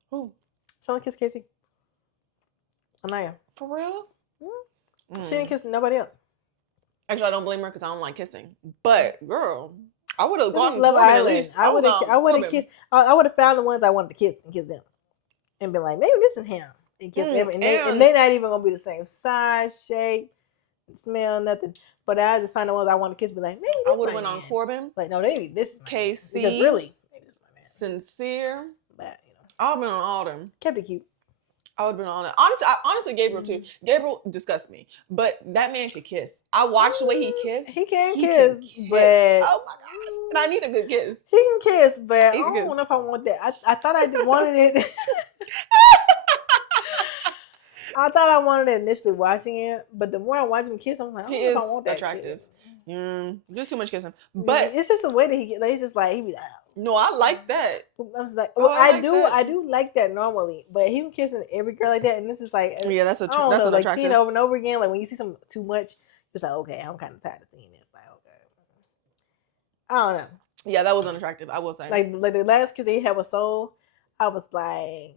Who? She only kissed Casey. Anaya. For real? She didn't kiss nobody else. Actually, I don't blame her because I don't like kissing. But girl, I would have gone Love Corbin Island. at least. I would have kissed. I would have found the ones I wanted to kiss and kiss them, and been like, maybe this is him. And kiss them, and they not even gonna be the same size, shape, smell, nothing. But I just find the ones I want to kiss, be like, maybe this I would have went on Corbin. Like, no, maybe this is KC. Because really, Sincere. but I've been on all them. Kept it cute. I would have been on it. Honestly, Gabriel too. Gabriel disgusts me, but that man could kiss. I watched the way he kissed. He can kiss, but oh my gosh, and I need a good kiss. He can kiss, but I He can don't kiss. know if I want that. I thought I wanted it. I thought I wanted it initially watching it, but the more I watch him kiss, I'm like, I don't know if I want that attractive. Kiss. Just too much kissing, but it's just the way that he gets. Like, he's just like he be like. No, I like that. I was like, well, I do like that normally, but he was kissing every girl like that, and this is like, yeah, that's like attractive. seeing it over and over again. Like when you see some too much, it's like, okay, I'm kind of tired of seeing this. Like, okay, I don't know. Yeah, that was unattractive. I will say. Like the last kiss they had with Soul, I was like,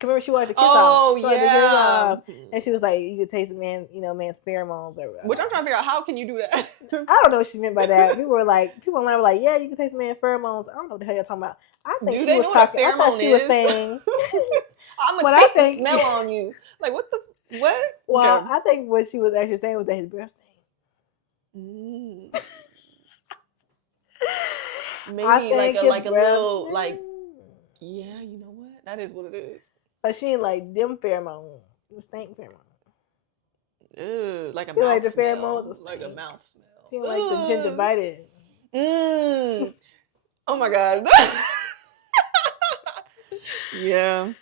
remember she wanted to kiss off. Kiss off, and she was like, you could taste man's pheromones or whatever. Which I'm trying to figure out, how can you do that? I don't know what she meant by that. People online were like, yeah, you can taste a man's pheromones. I don't know what the hell you're talking about. I think she was talking. I thought she was saying, I'm gonna taste the smell on you. Like what? Well, okay. I think what she was actually saying was that his breath stank. Maybe like a little like. Yeah, you know what? That is what it is. But she ain't like them pheromones. It stank pheromones. Ew, like a mouth like the smell. Pheromones Like a mouth smell. She like the gingivitis. Oh my god. Yeah.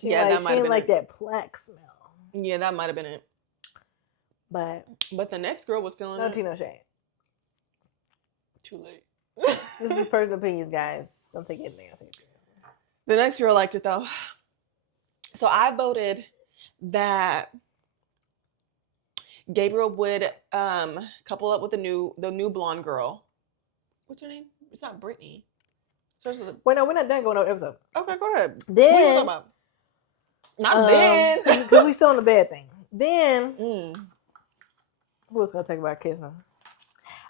She that might have been like that plaque smell. Yeah, that might have been it. But the next girl was feeling it. No shade. Too late. This is personal opinions, guys. Don't take anything I say seriously. The next girl liked it though. So I voted that Gabriel would couple up with the new blonde girl. What's her name? It's not Brittany. Wait, no, we're not done going over episode. Okay, go ahead. Then, what are you talking about? Not then. Because we still on the bad thing. Then, who was going to talk about kissing? I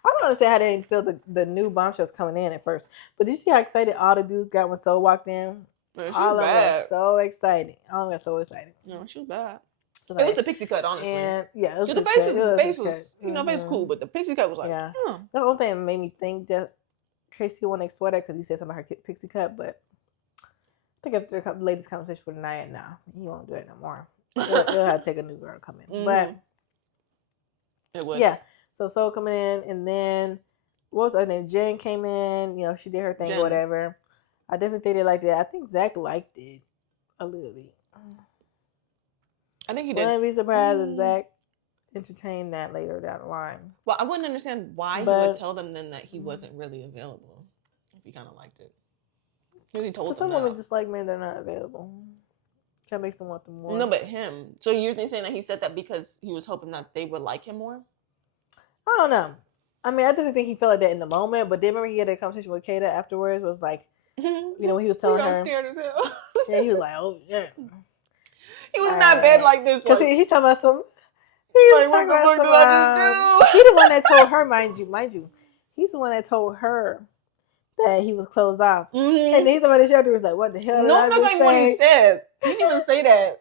don't understand how they didn't feel the new bombshells coming in at first. But did you see how excited all the dudes got when Soul walked in? Man, all of them got so excited. All of them got so excited. No, she was bad. It was the pixie cut, honestly. And yeah, it was the face was face was cool, but the pixie cut was like, The whole thing made me think that Casey want to explore that because he said something about her pixie cut, but I think after the latest conversation with Naya, he won't do it no more. He'll have to take a new girl come in. But it would. Yeah. So Soul coming in, and then what was her name? Jen came in. She did her thing or whatever. I definitely think they liked it. I think Zach liked it a little bit. I think he did. Wouldn't be surprised if Zach entertained that later down the line. Well, I wouldn't understand why he would tell them then that he wasn't really available if he kind of liked it. Because he told them. Some women just like men that are not available. Kind of makes them want them more. No, but him. So you're saying that he said that because he was hoping that they would like him more? I don't know. I mean, I didn't think he felt like that in the moment, but then remember he had a conversation with Kata afterwards. Was like, when he was telling her, scared as hell. Yeah, he was like, oh yeah. He was not bad like this. Because he talking about some. Like, what the fuck did I just do? He the one that told her, mind you. He's the one that told her that he was closed off. And he's the one that showed her was like, what the hell? No, that's not what he said. He didn't even say that.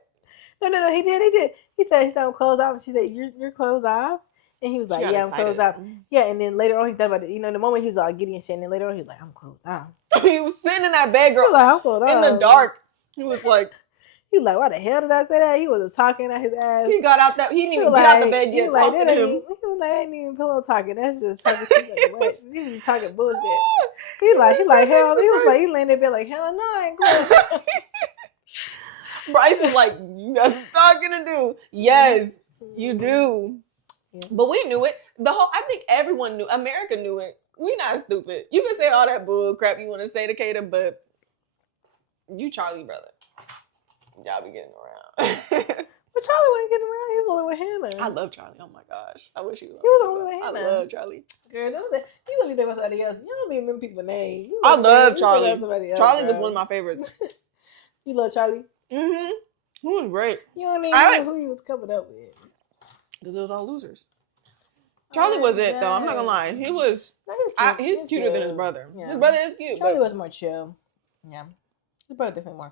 No, he did. He said I'm closed off. And she said, you're closed off? And he was like, yeah, I'm closed off. Yeah, and then later on he thought about it. The moment he was all giddy and shit, and then later on he was like, I'm closed off. He was sitting in that bed, girl, like, I'm closed in the dark. He was like, why the hell did I say that? He was just talking at his ass. He got out he didn't even get out the bed yet talking to him. He was like, I ain't even pillow talking. That's just talking what? He was just talking bullshit. He like hell. He was like, he laying in bed like, hell no, I ain't closed. Bryce was like, you got some talking to do. Yes, you do. Yeah. But we knew it. I think everyone knew. America knew it. We not stupid. You can say all that bull crap you want to say to Kata, but you Charlie brother. Y'all be getting around. But Charlie wasn't getting around. He was only with Hannah. I love Charlie. Oh my gosh. I wish he was. He was only with Hannah. I love Charlie. Girl, that was it. You gonna be thinking about somebody else. You don't be remember people's names. I love Charlie. Charlie was one of my favorites. You love Charlie? Mm-hmm. He was great. You don't even know who he was coming up with. Because it was all losers. Charlie was it though. I'm not gonna lie. He was. He's cuter than his brother. Yeah. His brother is cute. Charlie was more chill. Yeah. His brother definitely more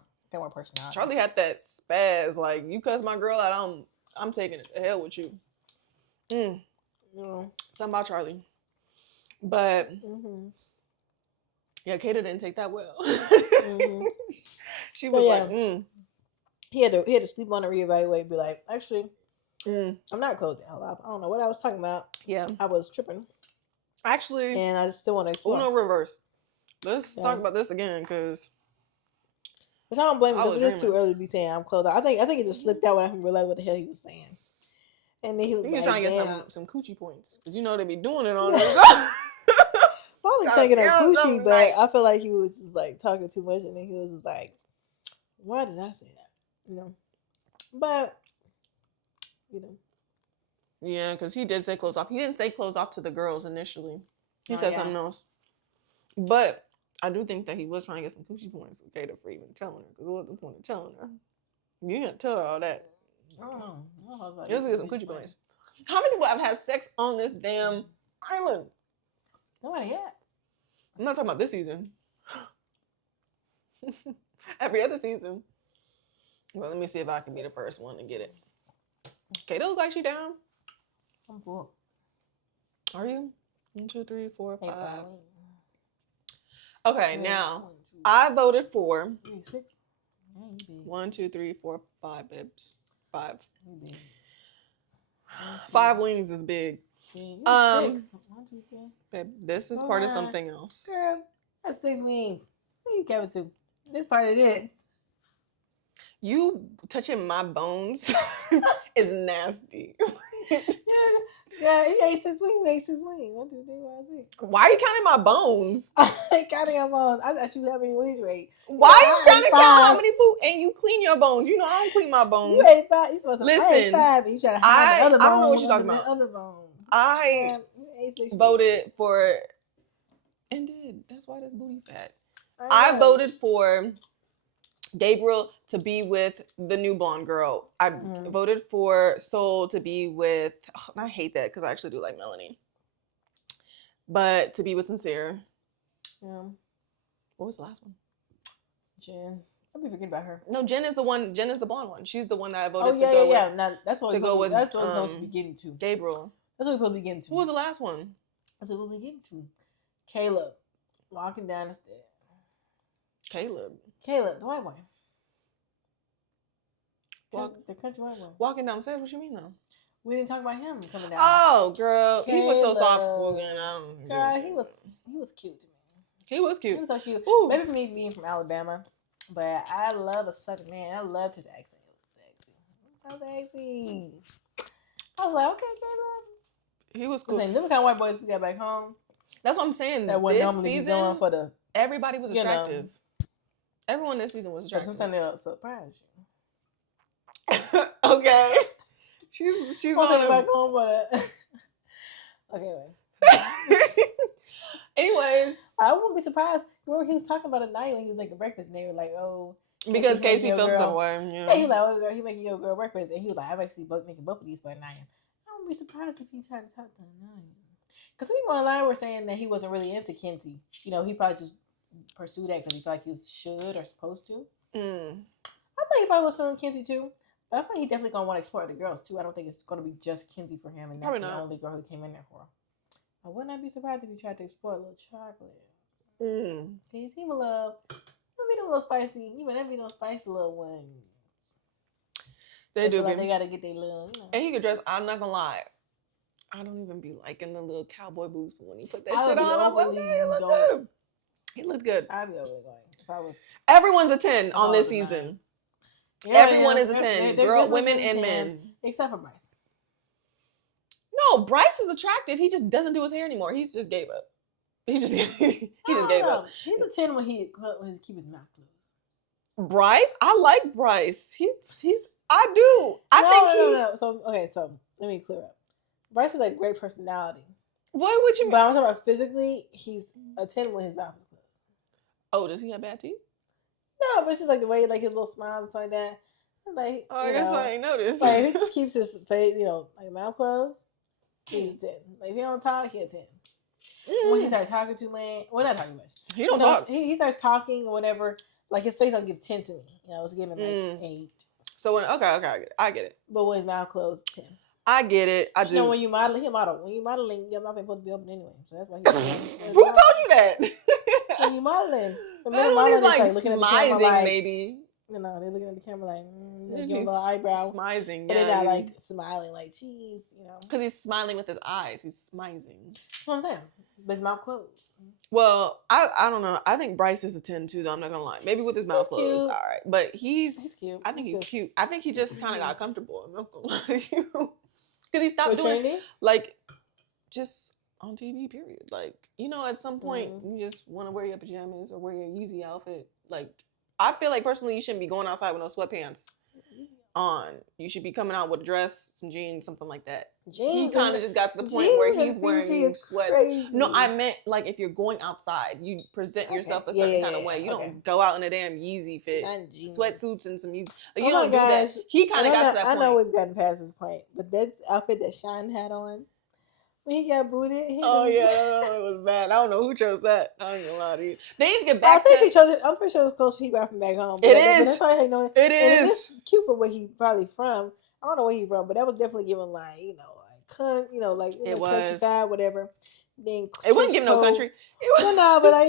personality. Charlie had that spaz. Like, you cuss my girl out, I'm taking it to hell with you. Something about Charlie. But yeah, Kata didn't take that well. She was like, he had to sleep on it, reevaluate, and be like, actually, Mm, I'm not closed the hell off. I don't know what I was talking about. yeah. I was tripping, Actually, and I just still want to explore. Uno reverse. Let's Yeah. talk about this again, because Which I don't blame him I because was it is too dreaming. early to be saying I'm closed. I think it just slipped out when I realized what the hell he was saying. And then he was he was like, trying to get damn. some coochie points, because you know they be doing it on there. Probably Trying to taking a feel coochie, something but nice. I feel like he was just like talking too much, and then he was just like, "Why did I say that?" You know. But you know, Yeah, because he did say close off. He didn't say close off to the girls initially. He Oh, said yeah. something else. But I do think that he was trying to get some coochie points with Kata for even telling her. Because what was the point of telling her? You didn't tell her all that. I don't know. I don't know about He was to get some coochie points. How many people have had sex on this damn island? Nobody yet. I'm not talking about this season. Every other season. Well, let me see if I can be the first one to get it. Kata look like she down. I'm cool. Are you? 1, 2, 3, 4, 5. Hey, Okay, now I voted for 6. 1, 2, 3, 4, 5 bibs. 5. 5 5 wings is big. 6. 1, 2, 3. Babe, this is part of something else. Girl, that's 6 wings. Who you gave it to? This part of this. You touching my bones is nasty. Yeah, you ate 6 wings. You ate 6 wings. 1, 2, 3, 4, 6. Why are you counting my bones? I counting your bones. I asked you how many wings you ate. Why are you trying to count how 5. many food? And you clean your bones. You know I don't clean my bones. You ate 5. You supposed to Listen, I ate 5. And you try to hide the other bone. I don't know what you're talking about. Other bone. I voted for, and did. That's why this booty fat. I voted for Gabriel to be with the new blonde girl. I voted for Soul to be with, I hate that because I actually do like Melanie. But to be with Sincere. Yeah. What was the last one? Jen. I'll be forgetting about her. No, Jen is the one. Jen is the blonde one. She's the one that I voted to go with. Yeah, now, that's what to go with. That's what we're supposed to be getting to. Gabriel. That's what we're supposed to be getting to. Who was the last one? That's what we're getting to. Caleb. Walking down the stairs. Caleb, the white one. The country white one. Walking downstairs? What you mean though? We didn't talk about him coming down. Oh, girl, Caleb. he was so soft spoken. Girl, he was cute to me. He was cute. He was so cute. Ooh. Maybe for me being from Alabama, but I love a Southern man. I loved his accent. It was sexy. So sexy. I was like, okay, Caleb. He was cool. Them kind of white boys we got back home. That's what I'm saying. That this season, for the everybody was attractive. Everyone this season was attractive. Sometimes they'll surprise you. Okay. She's on back home, but okay. Anyways, I wouldn't be surprised. Remember he was talking about a night when he was making breakfast, and they were like, "Oh, because Casey feels the way." Yeah, he was like, "Oh, girl, he making your girl breakfast," and he was like, "I'm actually making both of these for Naya." I wouldn't be surprised if he tried to talk to Naya. Because people online were saying that he wasn't really into Kenzie. You know, he probably just pursued that because he felt like he should or supposed to. I think he probably was feeling Kenzie too. But I think he definitely going to want to explore the girls too. I don't think it's going to be just Kenzie for him and that's the only girl who came in there for. I would not be surprised if he tried to explore a little chocolate. He seem a little, be a little spicy. Even that be those spicy little ones. They do. Like they got to get their little, you know. And he could dress, I'm not going to lie. I don't even be liking the little cowboy boots, but when he put that shit on, I was like, okay, he looked good. He looked good. I'd be overly going. If I was. Everyone's a 10 on this season. Yeah, everyone is a 10. Girl, women, and men. Except for Bryce. No, Bryce is attractive. He just doesn't do his hair anymore. He just gave up. He just gave up. He's a 10 when he keep his mouth closed. Bryce? I like Bryce. I do. I think No. So let me clear up. Bryce has a great personality. What would you mean? But I'm talking about physically, he's a 10 when his mouth is closed. Oh, does he have bad teeth? No, but it's just like the way like his little smiles and stuff like that. Like, I guess I ain't noticed. Like if he just keeps his face, like mouth closed, he's a 10. Like if he don't talk, he's a 10. When he starts talking too much, well, not talking much. He don't talk. He starts talking or whatever. Like his face don't give 10 to me. It's giving like 8. So when I get it. But when his mouth closed, 10. I get it. I do. When you model, he a model. When you modeling, your mouth ain't supposed to be open anyway. So that's why Who told you that? When you modeling, He's like smizing, maybe. You know, they're looking at the camera like, they give a He's little eyebrow. smizing, But yeah. they're not like smiling, like, geez, you know. Because he's smiling with his eyes. He's smizing. That's what I'm saying. But his mouth closed. Well, I don't know. I think Bryce is a 10 too, though. I'm not going to lie. Maybe with his mouth He's closed. cute. All right. But He's cute. I think he's just cute. I think he just kind of got comfortable. I'm not going to lie to you. Because he stopped doing it, like, just on TV, period. Like, you know, at some point, you just want to wear your pajamas or wear your Yeezy outfit. Like, I feel like, personally, you shouldn't be going outside with no sweatpants on. You should be coming out with a dress, some jeans, something like that. He kind of just got to the point where he's wearing sweats. Crazy. No, I meant, like, if you're going outside, you present yourself a certain kind of way. You don't go out in a damn Yeezy fit. Sweatsuits and some Yeezy. Like, you don't do that. He kind of got to that point. I know we've gotten past this point, but that outfit that Sean had on, when he got booted. It was bad. I don't know who chose that. I ain't gonna lie to you. They need to get back. I think he chose it. I'm pretty sure it was close to people from back home. It is. That's probably how you know it. It is. It's cute for where he probably from. I don't know where he from, but that was definitely giving like, you know, like it was countryside, whatever. Then it wasn't giving no country. It was no, but like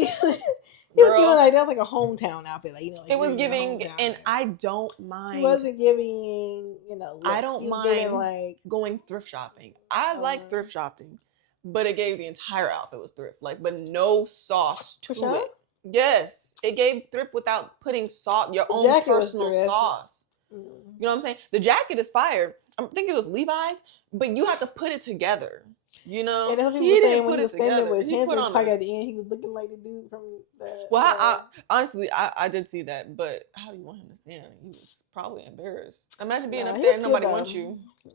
he was giving like that was like a hometown outfit, like, you know. Like, it was giving, and I don't mind. He wasn't giving, you know. Looks. I don't mind like going thrift shopping. I like thrift shopping, but it gave the entire outfit was thrift, like, but no sauce to it. Yes, it gave thrift without putting your own personal sauce. You know what I'm saying? The jacket is fire. I think it was Levi's, but you have to put it together. You know, and that's what people were saying when he was standing with his hands in his pocket at the end. He was looking like the dude from the. Well, I honestly, I did see that, but how do you want him to stand? He was probably embarrassed. Imagine being up there and nobody wants you. Yeah.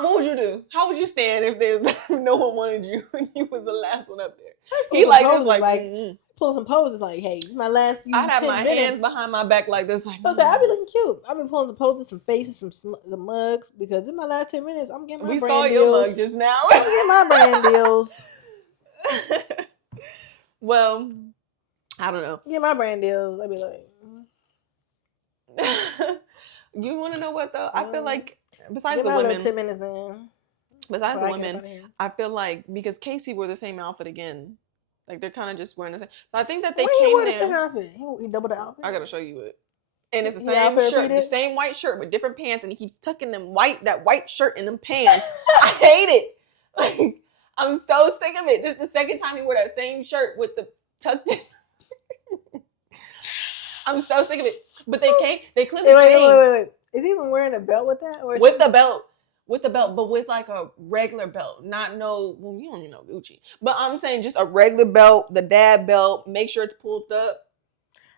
What would you do? How would you stand if there's no one wanted you and you was the last one up there? He like this, like pulling some poses, like, hey, my last few I'd have my minutes. hands behind my back like this. Like, I'd be looking cute. I've been pulling some poses, some faces, some mugs, because in my last 10 minutes, I'm getting my brand deals. We saw your mug just now. I'm getting my brand deals. Well, I don't know. Get my brand deals. I'd be like, you want to know what though? I feel like besides the women, 10 minutes in. Besides the women, I feel like because Casey wore the same outfit again. Like, they're kind of just wearing the same. So I think that they came there. The same outfit? He doubled the outfit. I gotta show you it. And it's the same shirt, the same white shirt, but different pants. And he keeps tucking that white shirt in them pants. I hate it. Like, I'm so sick of it. This is the second time he wore that same shirt with the tucked in. I'm so sick of it. But they clearly came. Wait. Is he even wearing a belt with that? Or with the belt. With the belt, but with like a regular belt, you don't even know Gucci. But I'm saying just a regular belt, the dad belt. Make sure it's pulled up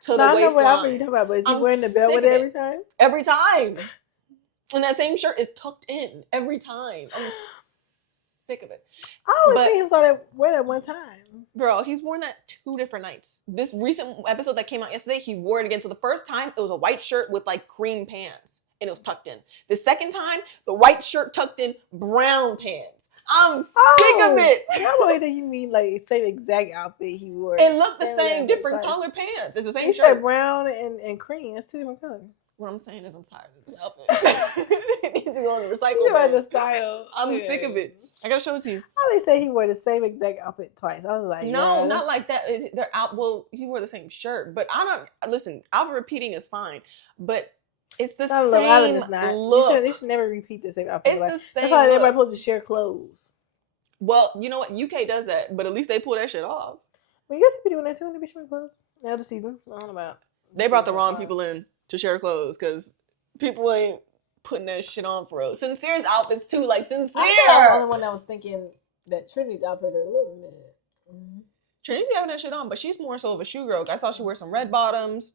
to the waistline. I know what outfit you're talking about, but is he wearing the belt with it every time? Every time. And that same shirt is tucked in every time. I'm sick of it. I always think he saw that wear that one time. Girl, he's worn that 2 different nights. This recent episode that came out yesterday, he wore it again. So the first time, it was a white shirt with like cream pants. And it was tucked in. The second time, the white shirt tucked in, brown pants. I'm sick of it. I don't know that you mean like same exact outfit he wore. It looked the same, different color pants. It's the same shirt. Said brown and cream. That's 2 different colors. What I'm saying is I'm tired of this outfit. It needs to go in the recycle bin. The style. I'm sick of it. I gotta show it to you. How they say he wore the same exact outfit twice? I was like, no, not like that. They're out. Well, he wore the same shirt, but I don't listen. Outfit repeating is fine, but it's the same look. They should never repeat the same outfit. It's the same. That's why everybody supposed to share clothes. Well, you know what? UK does that, but at least they pull that shit off. Well, you guys be doing that too. They be sharing clothes. Now the season. So I don't know about. They brought the wrong people in to share clothes because people ain't putting that shit on for us. Sincere's outfits too, like Sincere. I was the only one that was thinking that Trinity's outfits are a little bit. Mm-hmm. Trinity be having that shit on, but she's more so of a shoe girl. I saw she wear some red bottoms.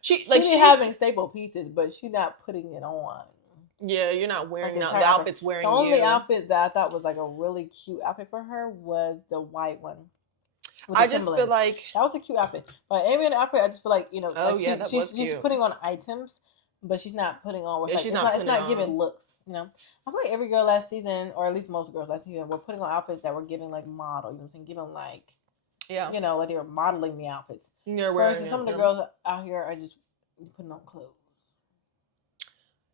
She having staple pieces, but she's not putting it on. Yeah, you're not wearing the outfit's wearing you. The only outfit that I thought was like a really cute outfit for her was the white one. I just feel like that was a cute outfit. But every other outfit, I just feel like, she's putting on items, but she's not putting on. It's not giving looks. You know, I feel like every girl last season, or at least most girls last season, were putting on outfits that were giving like model. You know what I'm saying? Giving like. Yeah, you know, like they were modeling the outfits. Versus some of the girls out here are just putting on clothes.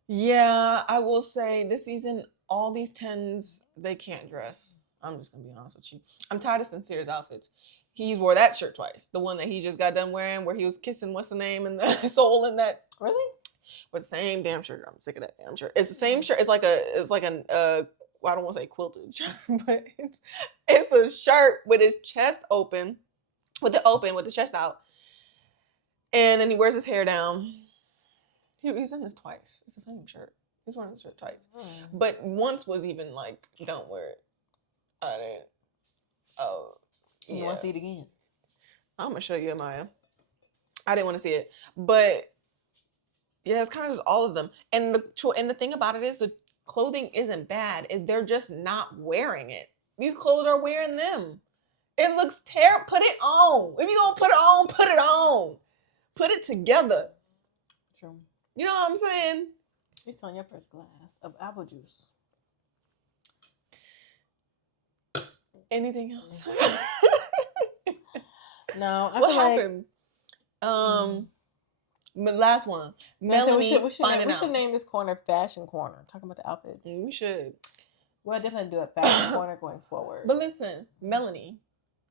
Yeah, I will say this season, all these 10s, they can't dress. I'm just gonna be honest with you. I'm tired of Sincere's outfits. He wore that shirt twice. The one that he just got done wearing, where he was kissing what's the name and the soul in that. Really? But the same damn shirt. I'm sick of that damn shirt. It's the same shirt. It's like an I don't want to say quilted shirt, but it's a shirt with his chest open, with the chest out, and then he wears his hair down. He's in this twice. It's the same shirt. He's wearing this shirt twice, but once was even like, don't wear it. I didn't. Oh. You want to see it again? I'm gonna show you, Amya. I didn't want to see it, but yeah, it's kind of just all of them. And the thing about it is, the clothing isn't bad. They're just not wearing it. These clothes are wearing them. It looks terrible. Put it on. If you're gonna put it on, put it on. Put it together. True. You know what I'm saying? You're on your first glass of apple juice. Anything else? No, I what feel happened? Last one. Melanie we should name this corner Fashion Corner. Talking about the outfits. We should. We'll definitely do a Fashion Corner going forward. But listen, Melanie,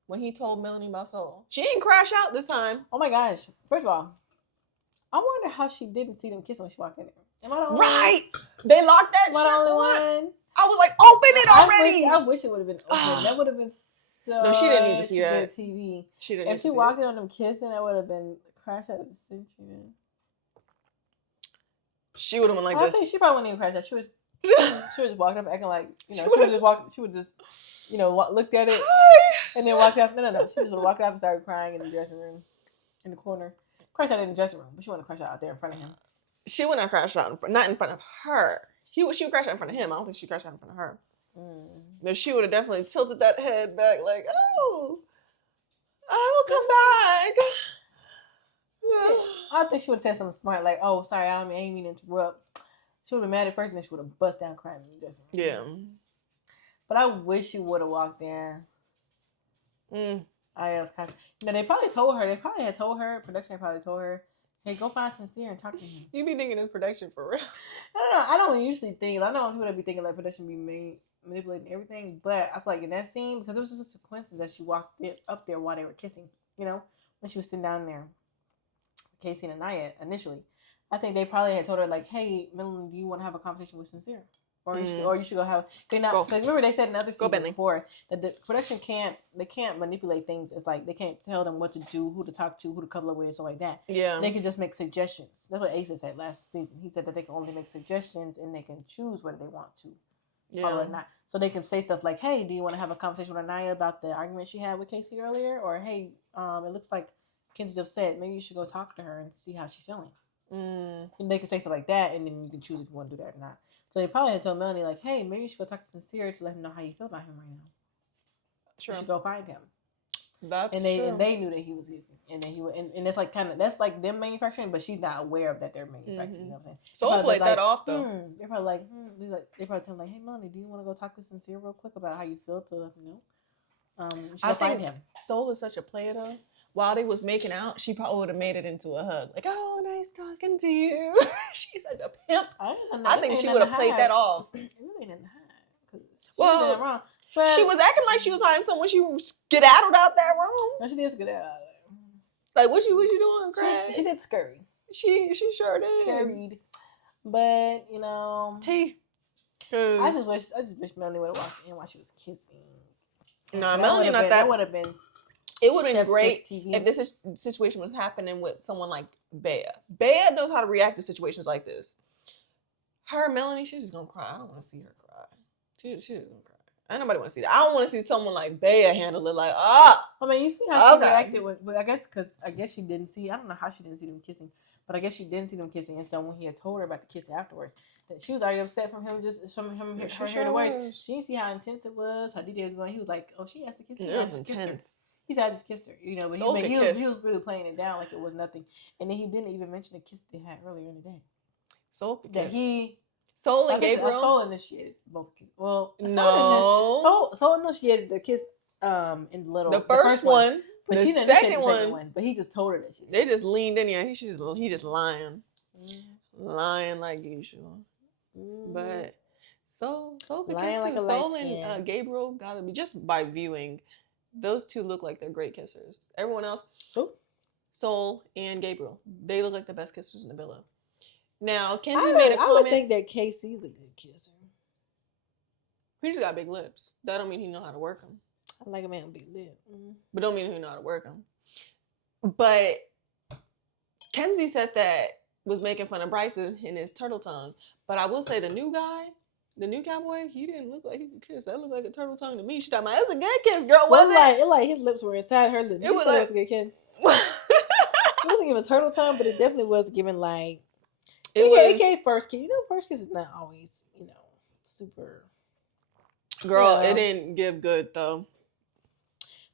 when he told Melanie about Soul, she didn't crash out this time. Oh my gosh! First of all, I wonder how she didn't see them kissing when she walked in there. Am I the only right? They locked that shit. Am I the only one? I was like, open it already. I wish it would have been open. That would have been so. No, she didn't need to see that. TV. She didn't. If she walked in on them kissing, that would have been crash out of the century. She would have been like I this. think she probably wouldn't even crash out. She was just walking up acting like, she would just looked at it and then walked off. No. She just walked off and started crying in the dressing room, in the corner. Crash out in the dressing room, but she wouldn't crash out there in front of him. She would not crash out not in front of her. She would crash out in front of him. I don't think she crashed out in front of her. But she would have definitely tilted that head back, like, oh, I will come back. I think she would have said something smart, like, "Oh, sorry, I ain't mean to interrupt." She would have been mad at first, and then she would have bust down crying in the dressing room. Yeah. But I wish she would have walked in. I was kind of, they probably told her. They probably had told her. Production probably told her, "Hey, go find Sincere and talk to him." You be thinking it's production for real? I don't know. I don't usually think. I know people that be thinking like production be manipulating everything, but I feel like in that scene, because it was just a coincidence that she walked up there while they were kissing. When she was sitting down there. Casey and Anaya initially, I think they probably had told her like, "Hey, Melanie, do you want to have a conversation with Sincere, or you should go have?" Like, remember they said in other seasons before that the production can't manipulate things. It's like they can't tell them what to do, who to talk to, who to couple up with, stuff like that. Yeah, they can just make suggestions. That's what Ace said last season. He said that they can only make suggestions and they can choose whether they want to or not. So they can say stuff like, "Hey, do you want to have a conversation with Anaya about the argument she had with Casey earlier?" Or, "Hey, it looks like Kenzie's upset. Maybe you should go talk to her and see how she's feeling." And they can say stuff like that, and then you can choose if you want to do that or not. So they probably had told Melanie like, "Hey, maybe you should go talk to Sincere to let him know how you feel about him right now. Sure, you should go find him." That's true. And they knew that he was easy, and then he would, and it's like that's like them manufacturing, but she's not aware of that they're manufacturing. You know what I'm saying? So I played that off though. They're probably like, they probably tell him like, "Hey, Melanie, do you want to go talk to Sincere real quick about how you feel to let him know?" I think him. Soul is such a player though. While they was making out, she probably would have made it into a hug. Like, "Oh, nice talking to you." She's such a pimp. I think she would have played that off. It really didn't hide. Well, wrong. But she was acting like she was hiding something when she skedaddled out that room. No, she did skedaddle out there. Like, what you doing, Craig? She did scurry. She sure did. Scurried. But, I just wish Melanie would have walked in while she was kissing. No, Melanie not that. That would have been. It would have been great if this situation was happening with someone like Bea. Bea knows how to react to situations like this. Her, Melanie, she's just gonna cry. I don't want to see her cry. She's just gonna cry. Ain't nobody want to see that. I don't want to see someone like Bea handle it like, I mean, you see how she reacted with I guess she didn't see. I don't know how she didn't see them kissing, but I guess she didn't see them kissing. And so when he had told her about the kiss afterwards, that she was already upset from him her hearing the words. She didn't see how intense it was, how detailed it was going. He was like, "Oh, she has to kiss her." It was intense. He said, "I just kissed her," but he was really playing it down like it was nothing. And then he didn't even mention the kiss they had earlier in the day. Soul Soul and Gabriel. Soul initiated both kisses. Well, no. Soul initiated the kiss in the first one. But she didn't initiate the second one. But he just told her that she did. They just leaned in here. He just lying. Lying like usual. But Soul could kiss too. Soul and Gabriel gotta be, just by viewing, those two look like they're great kissers. Everyone else, Who? Soul and Gabriel, they look like the best kissers in the villa. Now, I Kenzie made a would comment. think that Casey's a good kisser. He just got big lips. That don't mean he know how to work them. I like a man with big lip. But don't mean he know how to work them. But Kenzie said that was making fun of Bryson in his turtle tongue. But I will say the new guy, the new cowboy, he didn't look like he could kiss. That looked like a turtle tongue to me. She thought, "That's a good kiss, girl." Well, Was it? like his lips were inside her lips. It She was said like- it was a good kiss. It wasn't giving turtle tongue, but it definitely was giving like it gave first kiss. You know, first kiss is not always, super. Girl, Yeah. it didn't give good though.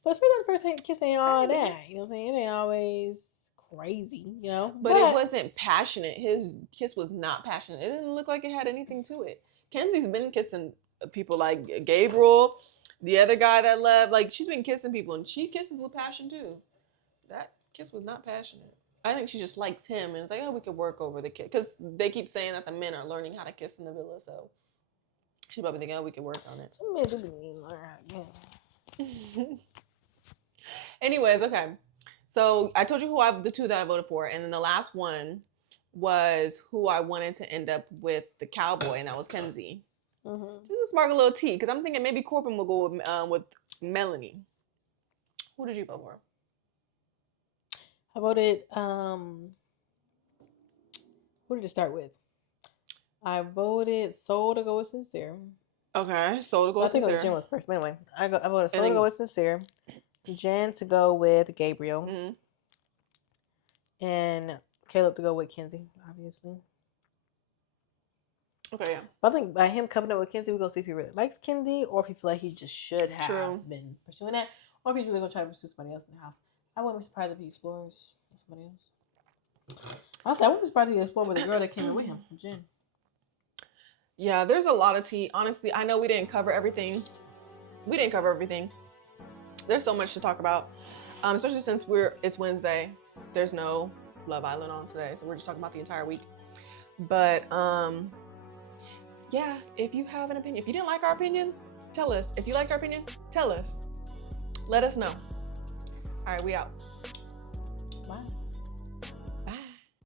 But it's really the first kiss ain't all that. You know what I'm saying? It ain't always crazy, But it wasn't passionate. His kiss was not passionate. It didn't look like it had anything to it. Kenzie's been kissing people like Gabriel, the other guy that left. Like, she's been kissing people, and she kisses with passion too. That kiss was not passionate. I think she just likes him, and it's like, oh, we could work over the kiss. Because they keep saying that the men are learning how to kiss in the villa, so she's probably thinking, oh, we could work on it. Some men do be learn how to kiss. Anyways, okay. So I told you who the two that I voted for, and then the last one was who I wanted to end up with the cowboy, and that was Kenzie. Mm-hmm. Just to spark a little tea, because I'm thinking maybe Corbin will go with Melanie. Who did you vote for? I voted. Who did it start with? I voted Soul to go with Sincere. Okay, so to go I with think Sincere. Jen was first. But anyway, I voted Soul then- to go with Sincere, Jen to go with Gabriel, Mhm. and Caleb to go with Kenzie, obviously. Okay, yeah. But I think by him coming up with Kenzie, we're gonna see if he really likes Kenzie, or if he feel like he just should have True. been pursuing that, or if he's really gonna try to pursue somebody else in the house. I wouldn't be surprised if he explores somebody else. I wouldn't be surprised if he explored with the girl that came in with him, Jen. Yeah, there's a lot of tea. Honestly, I know we didn't cover everything. There's so much to talk about, especially since it's Wednesday. There's no Love Island on today, so we're just talking about the entire week. But yeah, if you have an opinion, if you didn't like our opinion, tell us. If you liked our opinion, tell us. Let us know. All right, we out. Bye.